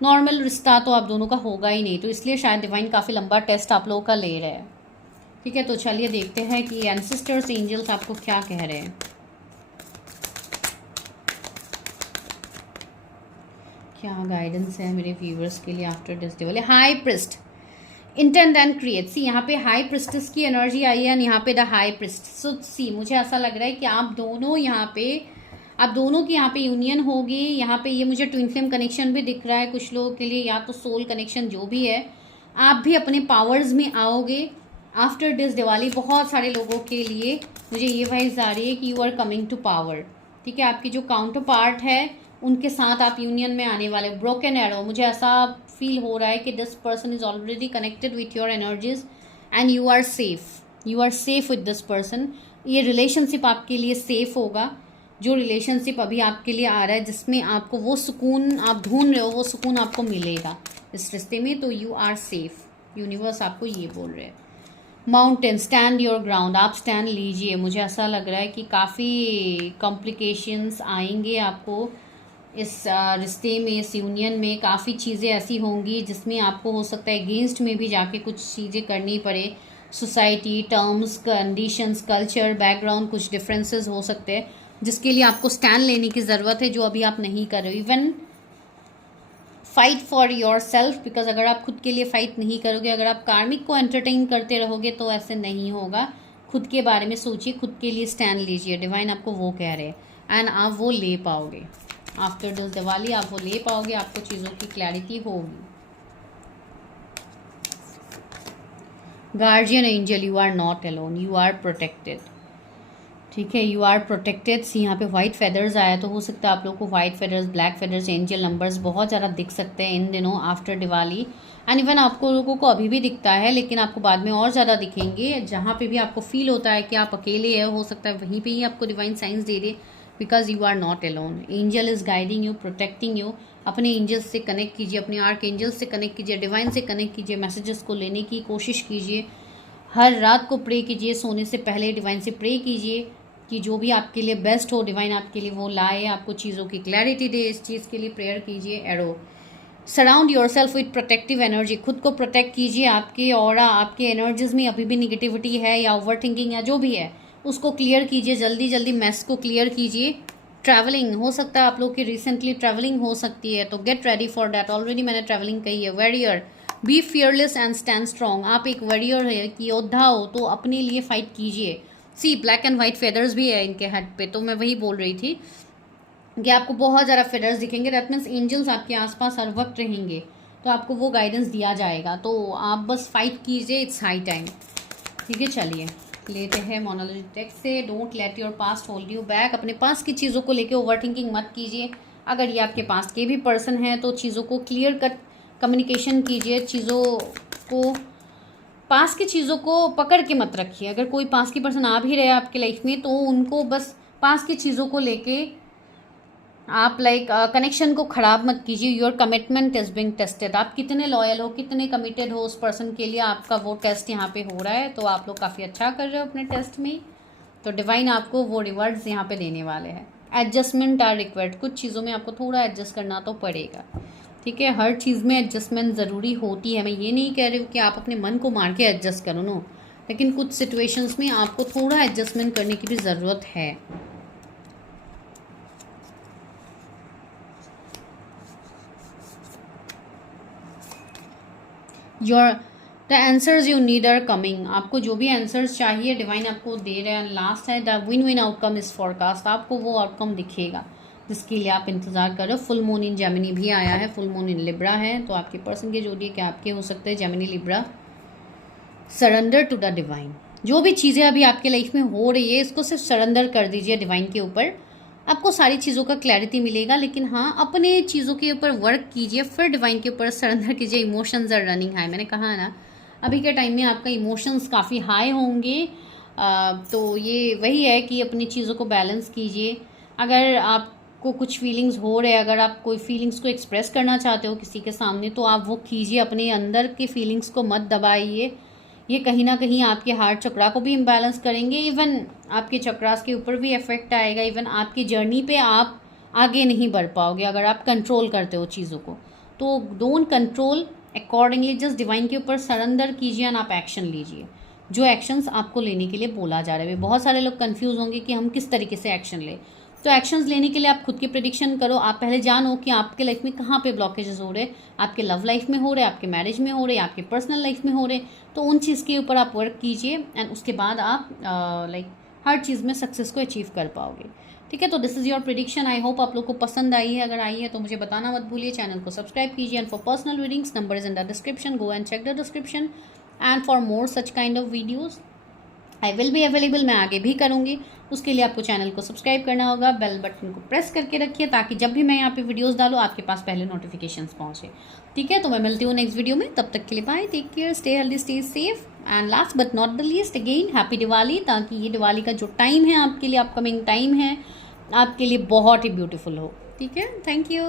नॉर्मल रिश्ता तो आप दोनों का होगा ही नहीं, तो इसलिए शायद डिवाइन काफ़ी लंबा टेस्ट आप लोगों का ले रहे हैं, ठीक है। तो चलिए देखते हैं कि एंसेस्टर्स, एंजल्स आपको क्या कह रहे हैं, क्या गाइडेंस है मेरे व्यूअर्स के लिए after this Diwali. High priest, intent and create. See यहाँ पे हाई प्रिस्टेस की एनर्जी आई है एंड यहाँ पे the high priest. So see मुझे ऐसा लग रहा है कि आप दोनों की यहाँ पे यूनियन होगी। यहाँ पे ये मुझे ट्विन फ्लेम कनेक्शन भी दिख रहा है कुछ लोगों के लिए, या तो सोल कनेक्शन, जो भी है। आप भी अपने पावर्स में आओगे आफ्टर दिस दिवाली। बहुत सारे लोगों के लिए मुझे ये वाइज आ रही है कि you are coming to power, ठीक है। आपकी जो काउंटर पार्ट है उनके साथ आप यूनियन में आने वाले। ब्रोकन एरो, मुझे ऐसा फील हो रहा है कि this person is already connected with your energies and you are safe with this person. ये रिलेशनशिप आपके लिए सेफ होगा, जो रिलेशनशिप अभी आपके लिए आ रहा है, जिसमें आपको वो सुकून आप ढूंढ रहे हो, वो सुकून आपको मिलेगा इस रिश्ते में। तो यू आर सेफ, यूनिवर्स आपको ये बोल रहे हैं। माउंटेन, स्टैंड योर ग्राउंड, आप स्टैंड लीजिए। मुझे ऐसा लग रहा है कि काफ़ी कॉम्प्लिकेशंस आएंगे आपको इस रिश्ते में, इस यूनियन में। काफ़ी चीज़ें ऐसी होंगी जिसमें आपको हो सकता है अगेंस्ट में भी जाके कुछ चीज़ें करनी पड़े। Society, terms, conditions, culture, background, कुछ डिफरेंसेस हो सकते हैं जिसके लिए आपको स्टैंड लेने की ज़रूरत है, जो अभी आप नहीं कर रहे हो। Even fight for your self, because अगर आप खुद के लिए फाइट नहीं करोगे, अगर आप कार्मिक को एंटरटेन करते रहोगे तो ऐसे नहीं होगा। खुद के बारे में सोचिए, खुद के लिए स्टैंड लीजिए, डिवाइन आपको वो कह रहे हैं एंड आप वो ले पाओगे। आफ्टर दिस दिवाली आप वो ले पाओगे, आपको चीज़ों की क्लैरिटी होगी। Guardian angel, you are not alone, you are protected. ठीक है, यू आर प्रोटेक्टेड। सी यहाँ पे वाइट फेदर्स आया, तो हो सकता है आप लोग को white feathers, black feathers, angel numbers बहुत ज़्यादा दिख सकते हैं इन दिनों आफ्टर दिवाली। एंड इवन आपको लोगों को अभी भी दिखता है, लेकिन आपको बाद में और ज़्यादा दिखेंगे। जहाँ पे भी आपको फील होता है कि आप अकेले हैं, हो सकता है वहीं पे ही आपको डिवाइन साइंस दे दे, because you are not alone. Angel is guiding you, protecting you. अपने एंजल्स से कनेक्ट कीजिए, अपने आर्क एंजल्स से कनेक्ट कीजिए, डिवाइन से कनेक्ट कीजिए, मैसेजेस को लेने की कोशिश कीजिए। हर रात को प्रे कीजिए, सोने से पहले डिवाइन से प्रे कीजिए कि जो भी आपके लिए बेस्ट हो, डिवाइन आपके लिए वो लाए, आपको चीज़ों की क्लैरिटी दे। इस चीज़ के लिए प्रेयर कीजिए। Arrow, surround your self with protective energy. खुद को प्रोटेक्ट कीजिए। आपके ऑरा, आपके एनर्जीज में अभी भी निगेटिविटी है या ओवर थिंकिंग या जो भी है, उसको क्लियर कीजिए। जल्दी जल्दी मैस को क्लियर कीजिए। ट्रैवलिंग हो सकता है आप लोग की रिसेंटली ट्रैवलिंग हो सकती है, तो get ready for that. Already मैंने ट्रैवलिंग कही है। Warrior, be fearless and stand strong. आप एक वॉरियर है कि योद्धा हो, तो अपने लिए फाइट कीजिए। सी ब्लैक एंड वाइट फेदर्स भी है इनके हेड पे, तो मैं वही बोल रही थी कि आपको बहुत ज़्यादा फेदर्स दिखेंगे। दैट मीन्स एंजल्स आपके आसपास हर वक्त रहेंगे, तो आपको वो गाइडेंस दिया जाएगा। तो आप बस फाइट कीजिए, इट्स हाई टाइम। ठीक है, चलिए लेते हैं मोनोलॉजी टेक्स्ट से। Don't let your past hold you back. अपने पास की चीज़ों को लेके ओवर थिंकिंग मत कीजिए। अगर ये आपके पास के भी पर्सन हैं, तो चीज़ों को क्लियर कट कम्युनिकेशन कीजिए। चीज़ों को, पास की चीज़ों को पकड़ के मत रखिए। अगर कोई पास की पर्सन आ भी रहे आपकी लाइफ में, तो उनको बस पास की चीज़ों को लेके आप कनेक्शन को ख़राब मत कीजिए। Your commitment is being tested. आप कितने लॉयल हो, कितने कमिटेड हो उस पर्सन के लिए, आपका वो टेस्ट यहाँ पे हो रहा है। तो आप लोग काफ़ी अच्छा कर रहे हो अपने टेस्ट में, तो डिवाइन आपको वो रिवर्ड्स यहाँ पे देने वाले हैं। Adjustment are required. कुछ चीज़ों में आपको थोड़ा एडजस्ट करना तो पड़ेगा। ठीक है, हर चीज़ में एडजस्टमेंट ज़रूरी होती है। मैं ये नहीं कह रही हूँ कि आप अपने मन को मार के एडजस्ट करो, नो, लेकिन कुछ सिचुएशंस में आपको थोड़ा एडजस्टमेंट करने की भी ज़रूरत है। The answers you need are coming. आपको जो भी आंसर्स चाहिए डिवाइन आपको दे रहे हैं। लास्ट है the win win outcome is forecast. आपको वो आउटकम दिखेगा जिसके लिए आप इंतजार कर रहे हो। फुल मून इन जेमिनी भी आया है, फुल मून इन लिब्रा है, तो आपके पर्सन के जोड़िए क्या आपके हो सकते हैं Gemini Libra. Surrender to the divine. जो भी चीज़ें अभी आपके लाइफ में हो रही है, इसको सिर्फ सरेंडर कर दीजिए डिवाइन के ऊपर। आपको सारी चीज़ों का क्लैरिटी मिलेगा, लेकिन हाँ, अपने चीज़ों के ऊपर वर्क कीजिए, फिर डिवाइन के ऊपर सरेंडर कीजिए। Emotions are running high. मैंने कहा है ना, अभी के टाइम में आपका इमोशंस काफ़ी हाई होंगे। तो ये वही है कि अपनी चीज़ों को बैलेंस कीजिए। अगर आपको कुछ फीलिंग्स हो रहे हैं, अगर आप कोई फीलिंग्स को एक्सप्रेस करना चाहते हो किसी के सामने, तो आप वो कीजिए। अपने अंदर के फीलिंग्स को मत दबाइए। ये कहीं ना कहीं आपके हार्ट चक्रा को भी इम्बैलेंस करेंगे। इवन आपके चक्रास के ऊपर भी इफेक्ट आएगा। इवन आपकी जर्नी पे आप आगे नहीं बढ़ पाओगे अगर आप कंट्रोल करते हो चीज़ों को। तो don't control, accordingly just divine के ऊपर सरेंडर कीजिए एंड आप एक्शन लीजिए, जो एक्शंस आपको लेने के लिए बोला जा रहा है। बहुत सारे लोग कंफ्यूज होंगे कि हम किस तरीके से एक्शन लें। तो एक्शंस लेने के लिए आप खुद की प्रेडिक्शन करो। आप पहले जानो कि आपके लाइफ में कहाँ पे ब्लॉकेजेस हो रहे हैं। आपके लव लाइफ में हो रहे, आपके मैरिज में हो रहे, आपके पर्सनल लाइफ में हो रहे, तो उन चीज़ के ऊपर आप वर्क कीजिए एंड उसके बाद आप हर चीज़ में सक्सेस को अचीव कर पाओगे। ठीक है, तो this is your prediction. I hope आप लोग को पसंद आई है। अगर आई है तो मुझे बताना मत भूलिए। चैनल को सब्सक्राइब कीजिए and for personal readings number is in the description, go and check the description and for more such kind of videos I will be available. मैं आगे भी करूँगी, उसके लिए आपको चैनल को सब्सक्राइब करना होगा। बेल बटन को प्रेस करके रखिए ताकि जब भी मैं यहाँ पे वीडियोस डालूँ आपके पास पहले नोटिफिकेशंस पहुँचे। ठीक है, तो मैं मिलती हूँ नेक्स्ट वीडियो में। तब तक के लिए bye, take care, stay healthy, stay safe and last but not the least again happy Diwali, ताकि ये दिवाली का जो टाइम है आपके लिए, अपकमिंग टाइम है, आपके लिए बहुत ही ब्यूटीफुल हो। ठीक है, थैंक यू।